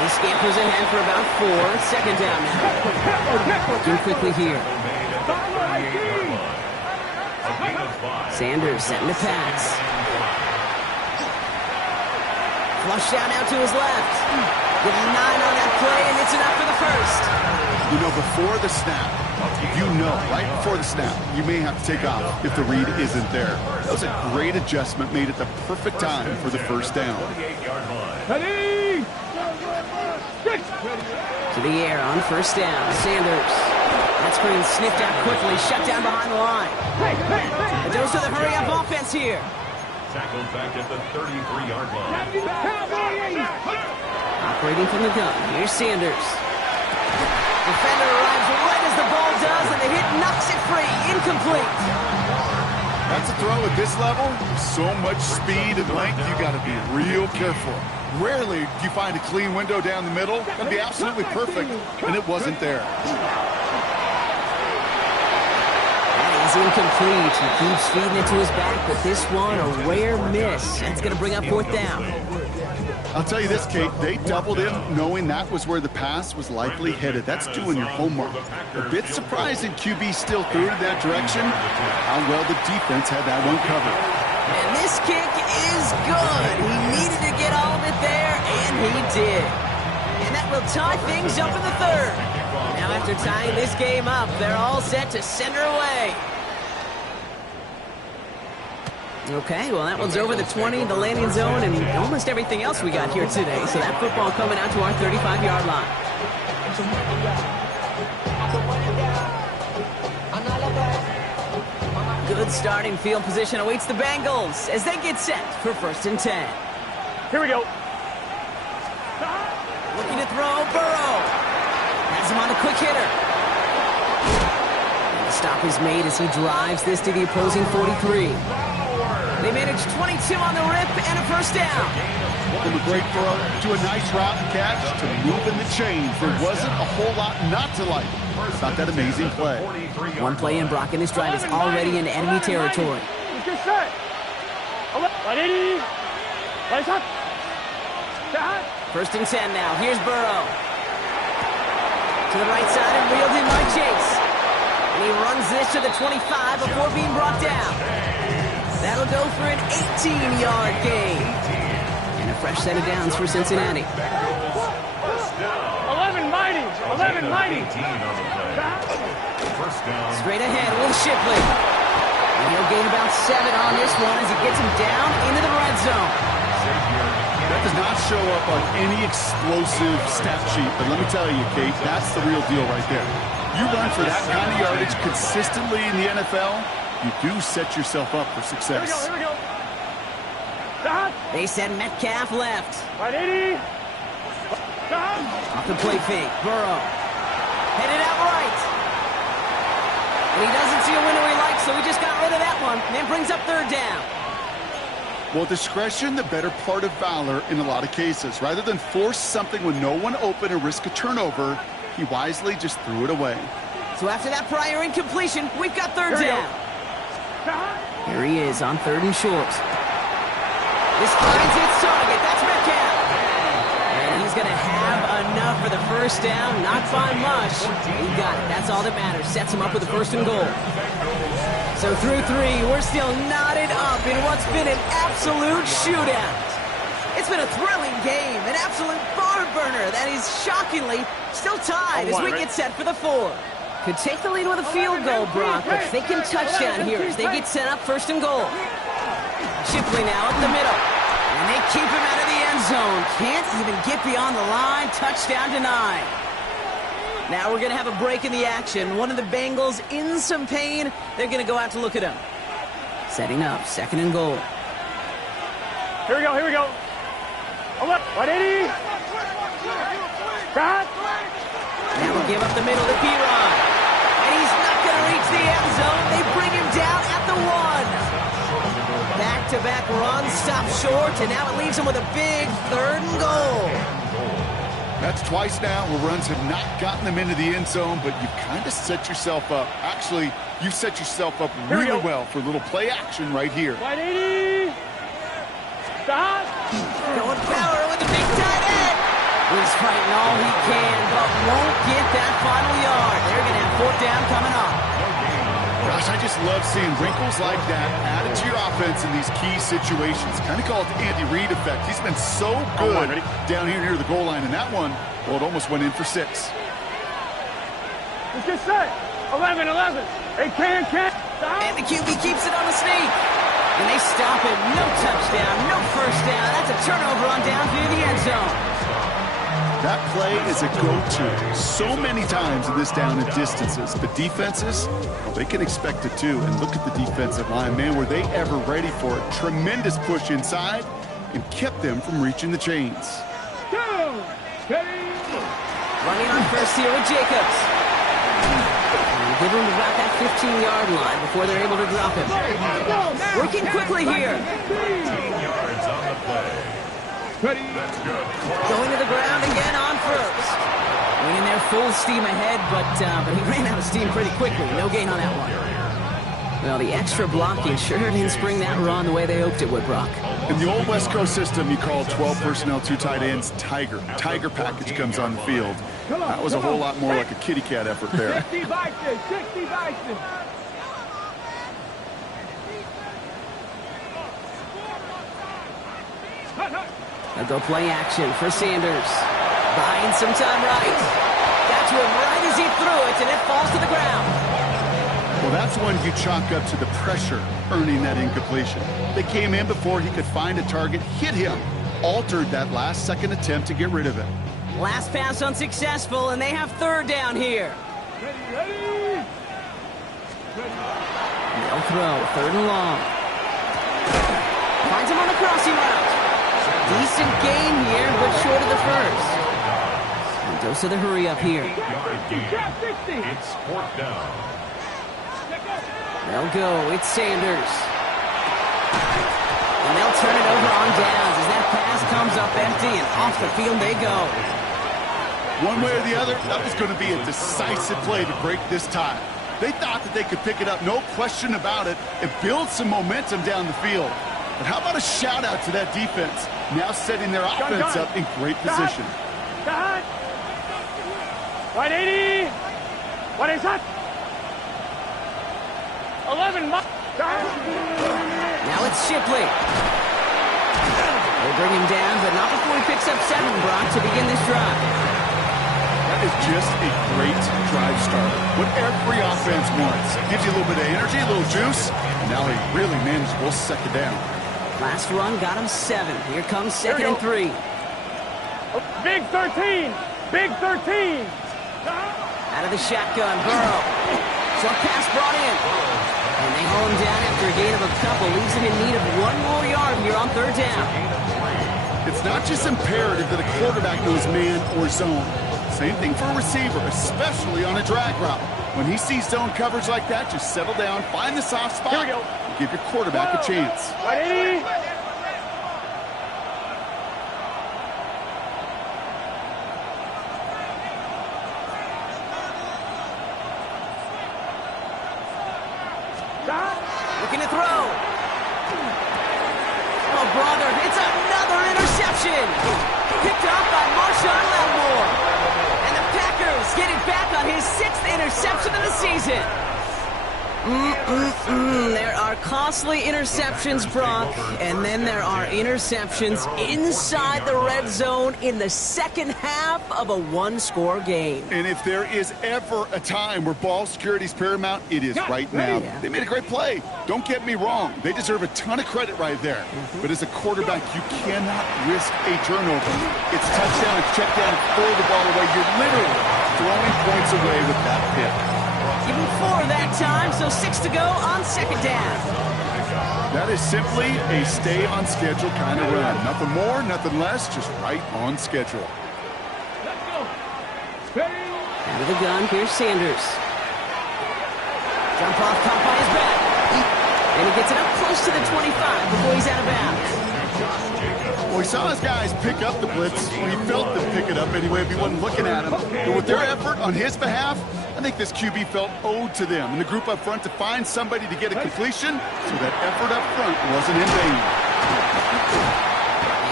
He scampers ahead for about 4. 2nd down now. Looking quickly here. Sanders setting the pass. Flush down out to his left. Give him 9 on that play, and it's enough for the 1st. You know, before the snap, you know, right before the snap, you may have to take off if the read isn't there. That was a great adjustment made at the perfect time for the 1st down. Ready? To the air on 1st down. Sanders. That screen sniffed out quickly, shut down behind the line. It goes to the hurry-up offense here. Tackled back at the 33-yard line. Operating from the gun. Here's Sanders. Defender arrives right as the ball does, and the hit knocks it free. Incomplete. That's a throw at this level. So much speed and length, you got to be real careful. Rarely do you find a clean window down the middle. That'd be absolutely perfect, and it wasn't there. Incomplete. He keeps feeding it to his back, but this one a rare miss. That's going to bring up 4th down. I'll tell you this, Kate, they doubled him knowing that was where the pass was likely headed. That's doing your homework. A bit surprising QB still threw it in that direction. How well the defense had that one covered. And this kick is good. He needed to get all of it there, and he did. And that will tie things up in the 3rd. Now after tying this game up, they're all set to center away. Okay, well, that one's over the 20, the landing zone, and almost everything else we got here today. So that football coming out to our 35-yard line. Good starting field position awaits the Bengals as they get set for 1st and 10. Here we go. Looking to throw, Burrow. Has him on a quick hitter. And the stop is made as he drives this to the opposing 43. They manage 22 on the rip and a 1st down. From a great throw to a nice route and catch to moving the chains. There wasn't a whole lot not to like about that amazing play. One play in, Brock, and his drive is already in enemy territory. Get set. 180. Lights up. 1st and 10 now. Here's Burrow. To the right side and reeled in by Chase. And he runs this to the 25 before being brought down. That'll go for an 18-yard gain. And a fresh set of downs for Cincinnati. 11 mighty. 11 mighty. Straight ahead with Shipley. And he'll gain about 7 on this one as he gets him down into the red zone. That does not show up on any explosive stat sheet, but let me tell you, Kate, that's the real deal right there. You run for that kind of yardage consistently in the NFL, you do set yourself up for success. Here we go. They send Metcalf left. 180. Off the play fake, Burrow. Headed out right. And he doesn't see a window he likes, so he just got rid of that one. And brings up 3rd down. Well, discretion, the better part of valor in a lot of cases. Rather than force something with no one open and risk a turnover, he wisely just threw it away. So after that prior incompletion, we've got third down. Here he is on 3rd and short. This finds its target. That's Metcalf. And he's going to have enough for the first down. Not by much. He got it. That's all that matters. Sets him up with the 1st and goal. So through 3, we're still knotted up in what's been an absolute shootout. It's been a thrilling game, an absolute barn burner that is shockingly still tied as we get set for the 4. Could take the lead with a field goal, Brock, but they can touchdown here as they get set up 1st and goal. Shipley now up the middle, and they keep him out of the end zone. Can't even get beyond the line. Touchdown denied. Now we're going to have a break in the action. One of the Bengals in some pain. They're going to go out to look at him. Setting up, 2nd and goal. Here we go, here we go. 180. Cut. Now we'll give up the middle to P-Ron. And he's not going to reach the end zone. They bring him down at the 1. Back-to-back run, stop short, and now it leaves him with a big 3rd and goal. That's twice now where runs have not gotten them into the end zone, but you've kind of set yourself up. Actually, you've set yourself up really well for a little play action right here. 180. Stop. Going power with the big tight end. He's fighting all he can, but won't get that final yard. They're going to have 4th down coming up. Gosh, I just love seeing wrinkles like that added to your offense in these key situations. Kind of call it the Andy Reid effect. He's been so good down here near the goal line. And that one, well, it almost went in for 6. Let's get set. 11. They can't. Stop. And the QB keeps it on the sneak. And they stop him. No touchdown, no 1st down. That's a turnover on down through the end zone. That play is a go-to so many times in this down and distances. The defenses, well, they can expect it too. And look at the defensive line. Man, were they ever ready for it. Tremendous push inside and kept them from reaching the chains. Running on first here with Jacobs. And give him about that 15-yard line before they're able to drop him. Working quickly here. 15 yards on the play. That's good. Going to the ground again on first. Winging there full steam ahead, but he ran out of steam pretty quickly. No gain on that one. Well, the extra blocking sure didn't spring that run the way they hoped it would, Brock. In the old West Coast system, you call 12 personnel, 2 tight ends, Tiger. Tiger package comes on the field. That was a whole lot more like a kitty cat effort there. 60 Bison. They'll go play action for Sanders. Buying some time right. Got to him right as he threw it, and it falls to the ground. Well, that's one you chalk up to the pressure earning that incompletion. They came in before he could find a target, hit him, altered that last-second attempt to get rid of it. Last pass unsuccessful, and they have 3rd down here. They'll throw, 3rd and long. Finds him on the crossing route. Decent gain here, but short of the 1st. And goes to the hurry up here. It's 4th down. They'll go. It's Sanders. And they'll turn it over on downs as that pass comes up empty, and off the field they go. One way or the other, that was going to be a decisive play to break this tie. They thought that they could pick it up, no question about it, and build some momentum down the field. But how about a shout-out to that defense, now setting their offense up in great position. 180. What is that? 11. Now it's Shipley. They bring him down, but not before he picks up 7, Brock, to begin this drive. That is just a great drive starter. What every offense wants. Gives you a little bit of energy, a little juice, and now he really manageable 2nd down. Last run got him 7. Here comes 2nd and 3. Big 13. Big 13. Out of the shotgun, Burrow. Short pass brought in. And they hold him down after a gain of a couple. Leaves him in need of 1 more yard here on 3rd down. It's not just imperative that a quarterback knows man or zone. Same thing for a receiver, especially on a drag route. When he sees zone coverage like that, just settle down, find the soft spot, and give your quarterback a chance. 180. brother. It's another interception. Picked off by Marshawn Lattimore. And the Packers get it back on his 6th interception of the season. There are costly interceptions, Brock, and then there are interceptions inside the red zone in the second half of a one-score game. And if there is ever a time where ball security is paramount, it is right now. Yeah. They made a great play. Don't get me wrong. They deserve a ton of credit right there. But as a quarterback, you cannot risk a turnover. It's touchdown, it's check down, throw the ball away. You're literally throwing points away with that pick. Give him 4 that time, so 6 to go on second down. That is simply a stay on schedule kind of run. Nothing more, nothing less, just right on schedule. Out of the gun, here's Sanders. Jump off, caught by his back. And he gets it up close to the 25 before he's out of bounds. Well, he saw his guys pick up the blitz. Well, he felt them pick it up anyway if he wasn't looking at him. But with their effort on his behalf, I think this QB felt owed to them and the group up front to find somebody to get a completion so that effort up front wasn't in vain.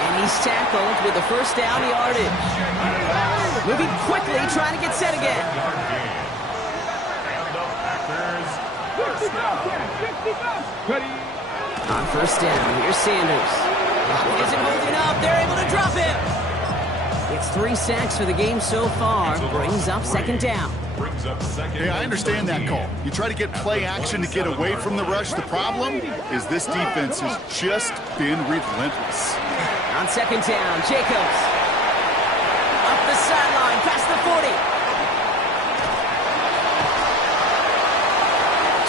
And he's tackled with the first down yardage. Moving quickly, trying to get set again. On first down, here's Sanders. Isn't holding up. They're able to drop him. It's 3 sacks for the game so far. Brings up second down. Hey, I understand that call. You try to get play action to get away from the rush. The problem is this defense has just been relentless. On second down, Jacobs. Up the sideline, past the 40.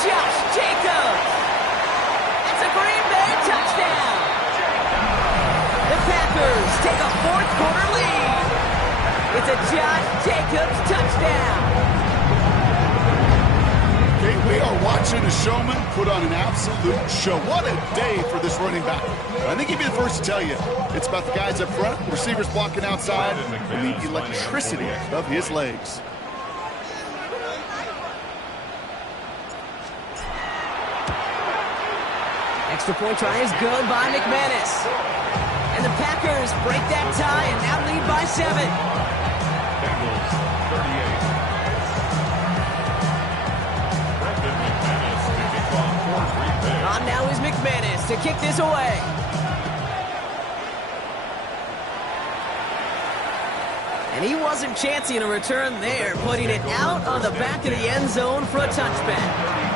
Josh Jacobs. It's a Green Bay touchdown. The Packers take a 4th quarter lead. It's a Josh Jacobs touchdown. Okay, we are watching a showman put on an absolute show. What a day for this running back. I think he'd be the first to tell you. It's about the guys up front, receivers blocking outside, and the electricity of his legs. Extra point try is good by McManus. And the Packers break that tie and now lead by 7. Bengals 38. On now is McManus to kick this away. And he wasn't chancing a return there, putting it out on the back of the end zone for a touchback.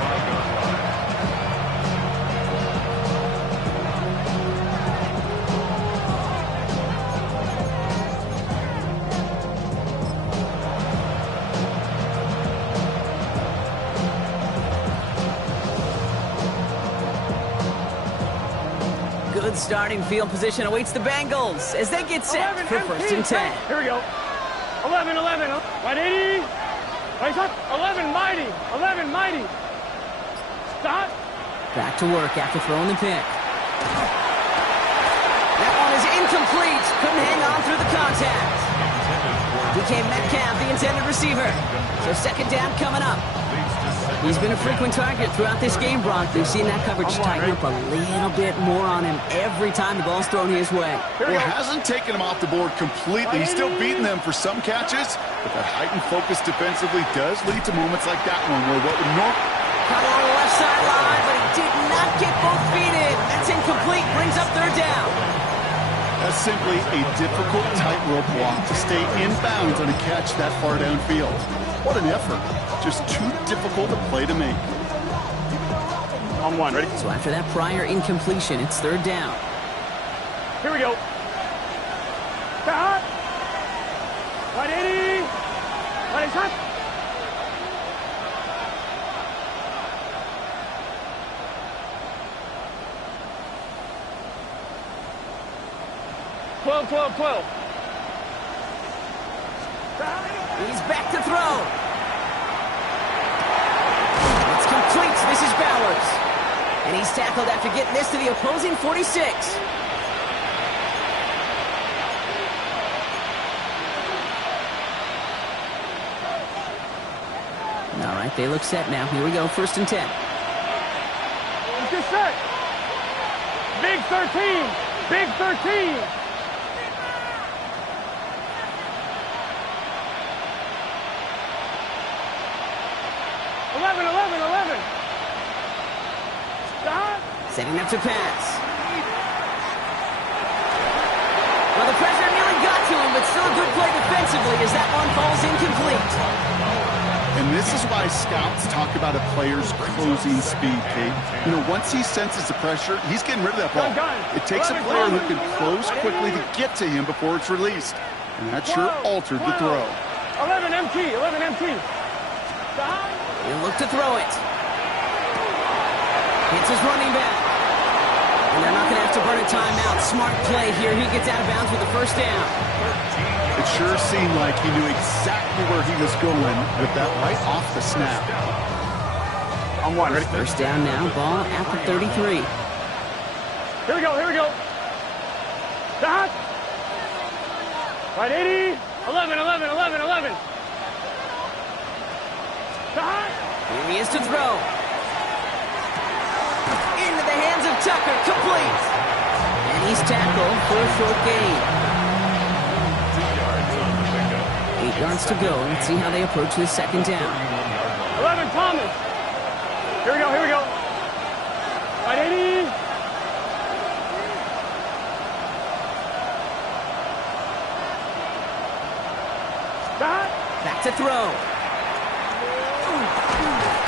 Good starting field position awaits the Bengals as they get set for first and 10. Here we go. 11, 11. Right 80. Right shot. 11, mighty. 11, mighty. Stop. Back to work after throwing the pick. That one is incomplete. Couldn't hang on through the contact. DK Metcalf, the intended receiver. So second down coming up. He's been a frequent target throughout this game, Brock. We've seen that coverage tighten up a little bit more on him every time the ball's thrown his way. Well, it hasn't taken him off the board completely. He's still beating them for some catches, but that heightened focus defensively does lead to moments like that one where what would normally... Caught on the left sideline, but he did not get both feet in. That's incomplete. Brings up third down. That's simply a difficult tightrope walk to stay in bounds on a catch that far downfield. What an effort. Just too difficult a play to make. On 1, ready? So after that prior incompletion, it's third down. Here we go. Stop. Right 80. Right shot. Twelve. He's back to throw. It's complete. This is Bowers. And he's tackled after getting this to the opposing 46. All right, they look set now. Here we go, first and 10. Let's get set. Big 13. Big 13. Stop. Setting up to pass. Well, the pressure nearly got to him, but still a good play defensively as that one falls incomplete. And this is why scouts talk about a player's closing speed, Kate. You know, once he senses the pressure, he's getting rid of that ball. It takes a player who can close quickly to get to him before it's released. And that sure altered the throw. 11 MT. Stop. He'll look to throw it. Hits his running back. And they're not going to have to burn a timeout. Smart play here. He gets out of bounds with the first down. It sure seemed like he knew exactly where he was going with that right off the snap. On one, ready? First down now, ball at the 33. Here we go. Stop. Right 80. 11. Stop. Here he is to throw. Into the hands of Tucker, complete. And he's tackled for a short gain. 8 yards to go. Let's see how they approach this second down. 11 Thomas. Here we go. Right 80. Stop. Back to throw.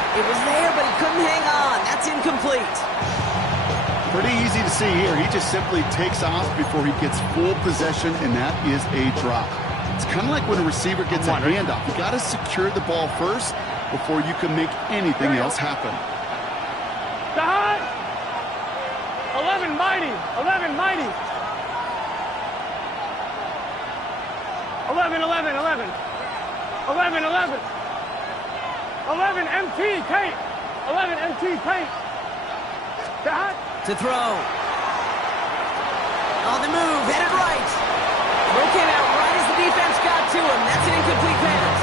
It was there, but he couldn't hang on. That's incomplete. Pretty easy to see here. He just simply takes off before he gets full possession, and that is a drop. It's kind of like when a receiver gets a handoff. You got to secure the ball first before you can make anything else happen. Stop. 11 mighty. 11 MT, Kate. 11 MT, Kate. Stop. To throw. On the move, headed right. Throw came out right as the defense got to him. That's an incomplete pass.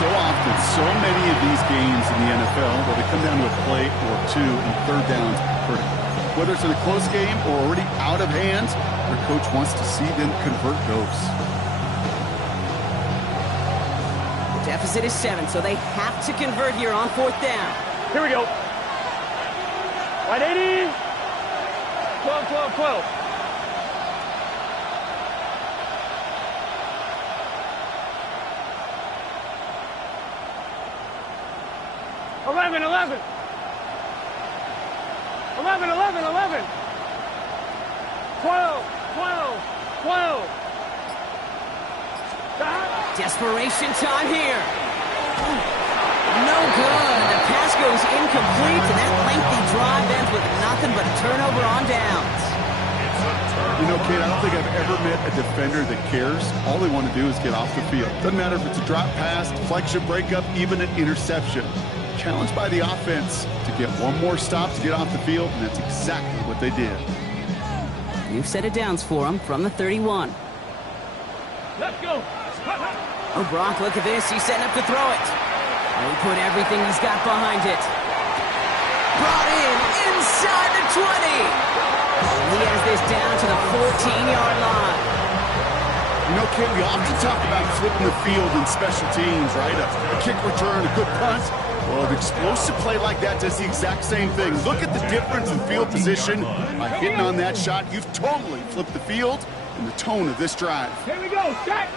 So often, so many of these games in the NFL, where they come down to a play or two and third downs critical. Whether it's in a close game or already out of hand, their coach wants to see them convert those. The deficit is 7, so they have to convert here on 4th down. Here we go. Right 80. 12. 11. 12. Stop. Desperation time here. No good. The pass goes incomplete, and that lengthy drive ends with nothing but a turnover on downs. You know, Kate, I don't think I've ever met a defender that cares. All they want to do is get off the field. Doesn't matter if it's a drop pass, deflection, breakup, even an interception. Challenged by the offense to get one more stop to get off the field, and that's exactly what they did. New set of downs for him from the 31. Let's go. Oh, Brock, look at this. He's setting up to throw it. And he put everything he's got behind it. Brought in inside the 20. And he has this down to the 14-yard line. You know, Kate, we often talk about flipping the field in special teams, right? A kick return, a good punt. Well, an explosive play like that does the exact same thing. Look at the difference in field position. By hitting on that shot, you've totally flipped the field and the tone of this drive. Here we go. Set.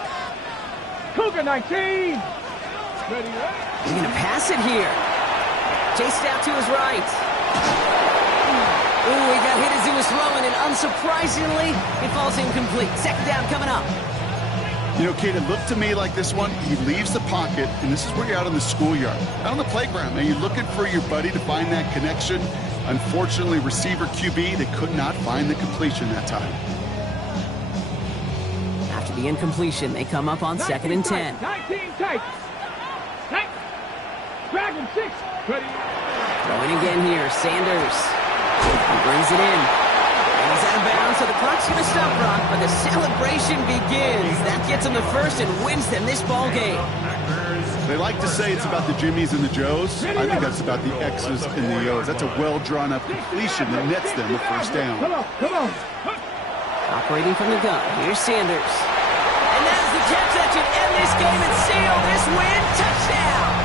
Cougar 19. Ready. He's going to pass it here. Chased out to his right. Ooh, he got hit as he was throwing, and unsurprisingly, it falls incomplete. Second down coming up. You know, Kate, it looked to me like this one, he leaves the pocket, and this is where you're out on the schoolyard, out on the playground, and you're looking for your buddy to find that connection. Unfortunately, receiver QB, they could not find the completion that time. After the incompletion, they come up on 2nd and 10. 19 takes. Dragon 6. Ready. Throwing again here, Sanders. He brings it in. And he's out of bounds, so the clock's going to stop, Brock, but the celebration begins. That gets him the first and wins them this ball game. They like to say it's about the Jimmies and the Joes. I think that's about the X's and the O's. That's a well-drawn-up completion that nets them a first down. Operating from the gun, here's Sanders. And that is the catch that should end this game and seal this win. Touchdown!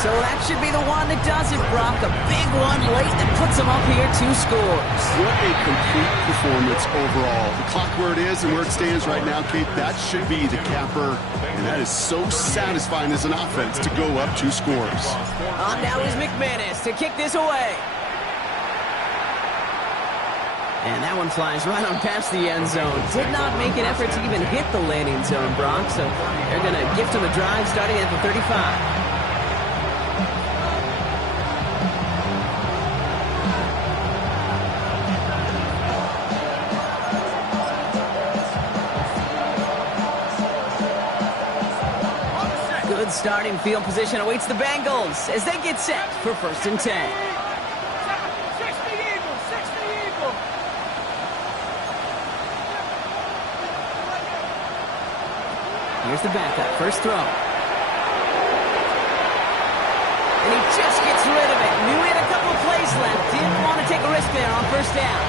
So that should be the one that does it, Brock. A big one late that puts them up here 2 scores. What a complete performance overall. The clock where it is and where it stands right now, Kate, that should be the capper. And that is so satisfying as an offense to go up 2 scores. On now is McManus to kick this away. And that one flies right on past the end zone. Did not make an effort to even hit the landing zone, Brock. So they're going to gift him a drive starting at the 35. Good starting field position awaits the Bengals as they get set for 1st and 10. Here's the backup, first throw. And he just gets rid of it. Knew he had a couple plays left. Didn't want to take a risk there on 1st down.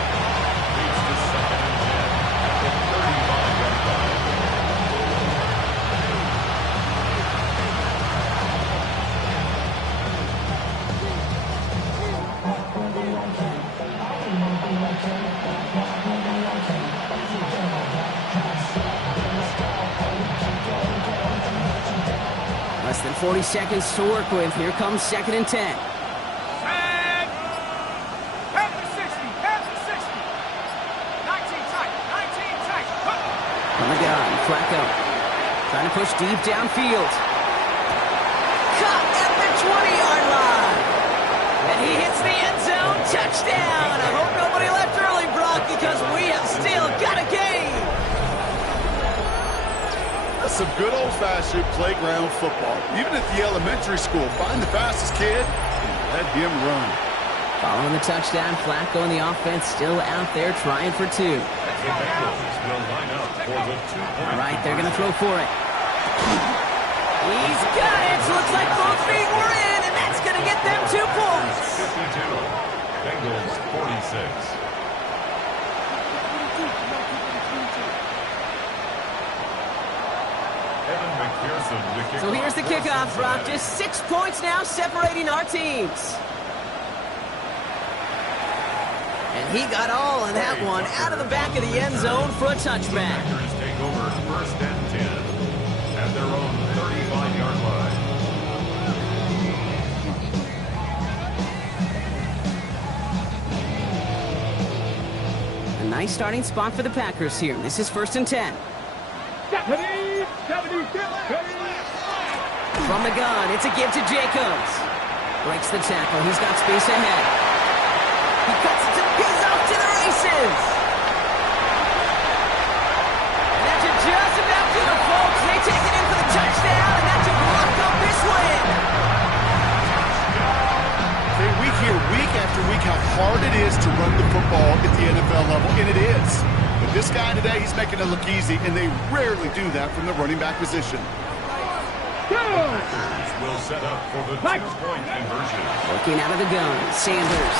Less than 40 seconds to work with. Here comes 2nd and 10. From the gun, Flacco. Trying to push deep downfield. Caught at the 20-yard line. And he hits the end zone. Touchdown. I hope nobody left early, Brock, because we have still got a game. That's some good old-fashioned playground football. Even at the elementary school, find the fastest kid and let him run. Following the touchdown, Flacco and the offense still out there trying for 2. All right, they're going to throw for it. He's got it. Looks like both feet were in, and that's going to get them 2 points. 52. Bengals 46. So here's the kickoff, Brock. Just 6 points now separating our teams. And he got all in that one out of the back of the end zone for a touchback. Packers take over 1st and 10 at their own 35-yard line. A nice starting spot for the Packers here. This is 1st and 10. From the gun, it's a give to Jacobs. Breaks the tackle. He's got space ahead. He cuts it to He's off to the races. And that's just about to the folks. They take it in for the touchdown, and that's a block up this win. We hear week after week how hard it is to run the football at the NFL level, and it is. But this guy today, he's making it look easy, and they rarely do that from the running back position. The Packers will set up for the 2-point conversion. Looking out of the gun, Sanders.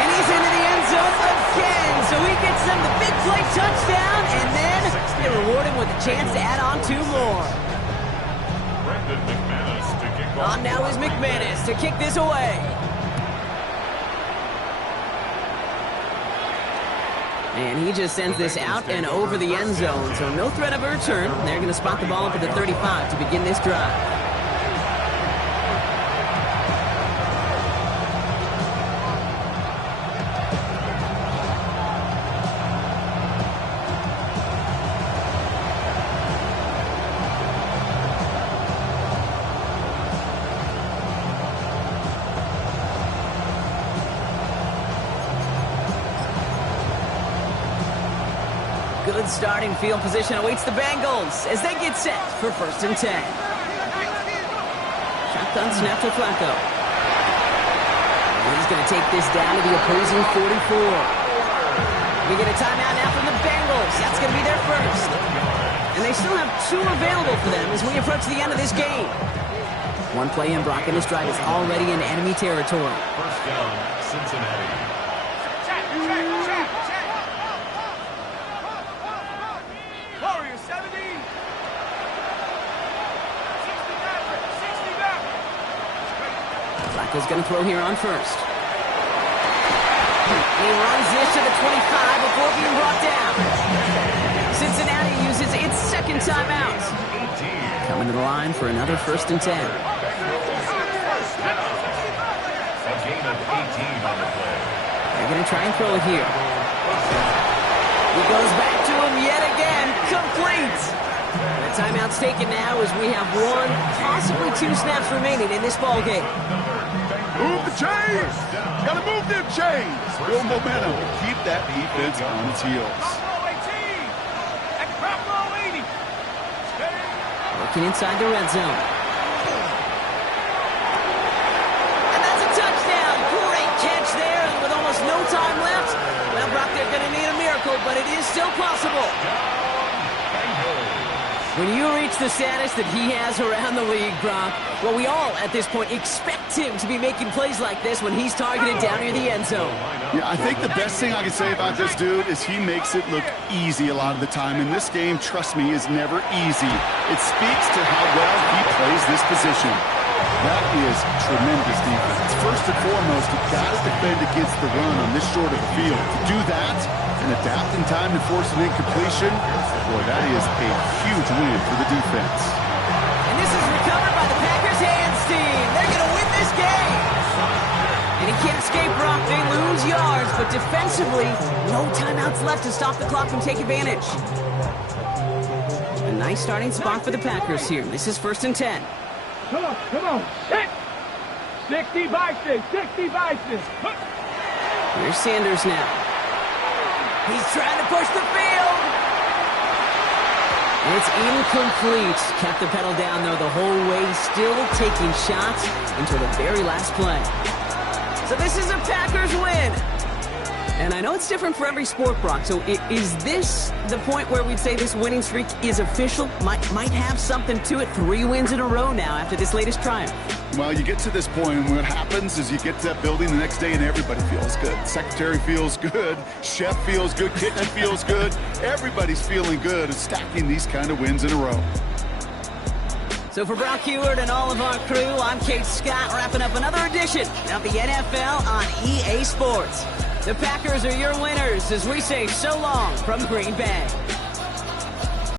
And he's into the end zone again, so he gets them the big play touchdown, and then they reward him with a chance to add on 2 more. McManus to kick off. On now is McManus to kick this away. And he just sends this out and over the end zone, so no threat of a return. They're going to spot the ball up at the 35 to begin this drive. Good starting field position awaits the Bengals as they get set for 1st and 10. Shotgun snap to Flacco. And he's going to take this down to the opposing 44. We get a timeout now from the Bengals. That's going to be their first. And they still have 2 available for them as we approach the end of this game. One play in, Brock, and this drive is already in enemy territory. First down, Cincinnati. Warriors 70. 60 back. Flacco's going to throw here on first. He runs this to the 25 before being brought down. Cincinnati uses its second timeout. Coming to the line for another 1st and 10. A gain of 18 on the play. They're going to try and throw it here. He goes back to him yet again. Complete. The timeout's taken now as we have 1, possibly 2 snaps remaining in this ball game. Move the chains! Gotta move them chains! Build momentum. Keep that defense on its heels. Working inside the red zone. And that's a touchdown. Great catch there. And with almost no time left, well, Brock, they're going to need a miracle, but it is still possible. When you reach the status that he has around the league, Brock, well, we all, at this point, expect him to be making plays like this when he's targeted down near the end zone. Yeah, I think the best thing I can say about this dude is he makes it look easy a lot of the time. And this game, trust me, is never easy. It speaks to how well he plays this position. That is tremendous defense. First and foremost, you've got to defend against the run on this short of the field. To do that and adapt in time to force an incompletion, boy, that is a huge win for the defense. And this is recovered by the Packers hands team. They're going to win this game. And he can't escape, Brock. They lose yards, but defensively, no timeouts left to stop the clock from taking advantage. A nice starting spot for the Packers here. This is 1st and 10. Come on. 60 by 6. Here's Sanders now. He's trying to push the field. It's incomplete. Kept the pedal down, though, the whole way, still taking shots until the very last play. So this is a Packers win. And I know it's different for every sport, Brock. So is this the point where we'd say this winning streak is official? Might have something to it. 3 wins in a row now after this latest triumph. Well, you get to this point, and what happens is you get to that building the next day, and everybody feels good. Secretary feels good. Chef feels good. Kitchen feels good. Everybody's feeling good and stacking these kind of wins in a row. So for Brock Heward and all of our crew, I'm Kate Scott, wrapping up another edition of the NFL on EA Sports. The Packers are your winners as we say so long from Green Bay.